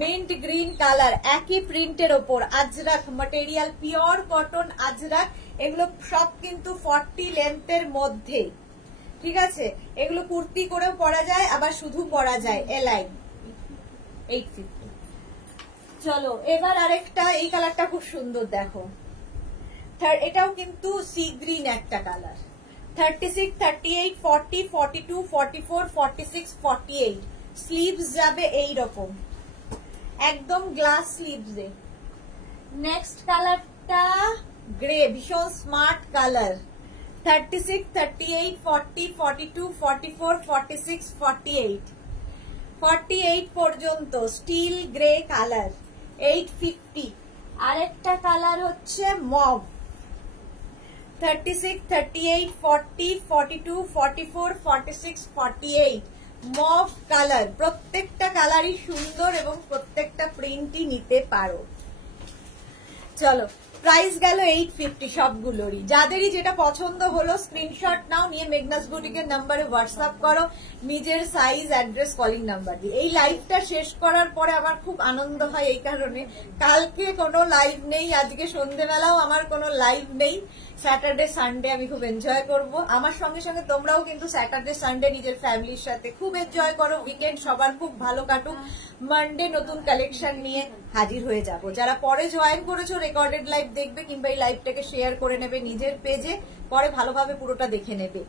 মিন্ট গ্রিন কালার, একই প্রিন্টের ওপর Ajrak material, pure cotton Ajrak. এগুলো সব কিন্তু 40 লেন্থের মধ্যে, ঠিক আছে? এগুলো কুর্তি করেও পরা যায়, আবার শুধু পরা যায়। এলাইন 850। চলো এবার আরেকটা, এই কালারটা খুব সুন্দর দেখো, এটাও কিন্তু সি গ্রিন একটা কালার। 36, 38, 40, 42, 44, 46, 48 স্লিভস যাবে এইরকম, একদম গ্লাস স্লিভসে। নেক্সট কালারটা গ্রে, ভীষণ স্মার্ট কালার। 36, 38, 40, 42, 44, 46, 48 48 পর্যন্ত স্টিল গ্রে কালার, 850। আরেকটা কালার হচ্ছে মভ। 36, 38, 40, 42, 44, 46, 48 mauve colour. প্রত্যেকটা কালারই সুন্দর এবং প্রত্যেকটা প্রিন্টই নিতে পারো। চলো প্রাইস গেল 850 সবগুলোরই। যাদেরই যেটা পছন্দ হলো স্ক্রিনশট নাও, নিয়ে মেঘনাস বুটিকের নাম্বারে হোয়াটসঅ্যাপ করো নিজের সাইজ, অ্যাড্রেস, কলিং নাম্বার দিয়ে। এই লাইভটা শেষ করার পরে আমার খুব আনন্দ হয় এই কারণে, কালকে কোনো লাইভ নেই, আজকে সন্ধ্যেবেলাও আমার কোনো লাইভ নেই। স্যাটারডে সানডে আমি খুব এনজয় করব। আমার সঙ্গে সঙ্গে তোমরাও কিন্তু স্যাটারডে সানডে নিজের ফ্যামিলির সাথে খুব এনজয় করো। উইকেন্ড সবার খুব ভালো কাটুক। মানডে নতুন কালেকশন নিয়ে হাজির হয়ে যাব। যারা পরে জয়েন করেছো রেকর্ডেড লাইভ দেখবে, কিংবা এই লাইভটাকে শেয়ার করে নেবে নিজের পেজে, পরে ভালোভাবে পুরোটা দেখে নেবে।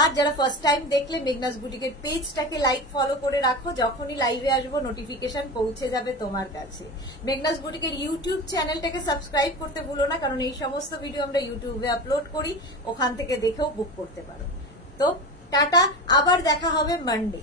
আর যারা ফার্স্ট টাইম দেখলে মেঘনাস বুটিকের পেজটাকে লাইক ফলো করে রাখো, যখনই লাইভে আসবো নোটিফিকেশন পৌঁছে যাবে তোমার কাছে। মেঘনাস বুটিকের ইউটিউব চ্যানেলটাকে সাবস্ক্রাইব করতে ভুলো না, কারণ এই সমস্ত ভিডিও আমরা ইউটিউবে আপলোড করি, ওখান থেকে দেখেও বুক করতে পারো। তো টাটা, আবার দেখা হবে মানডে।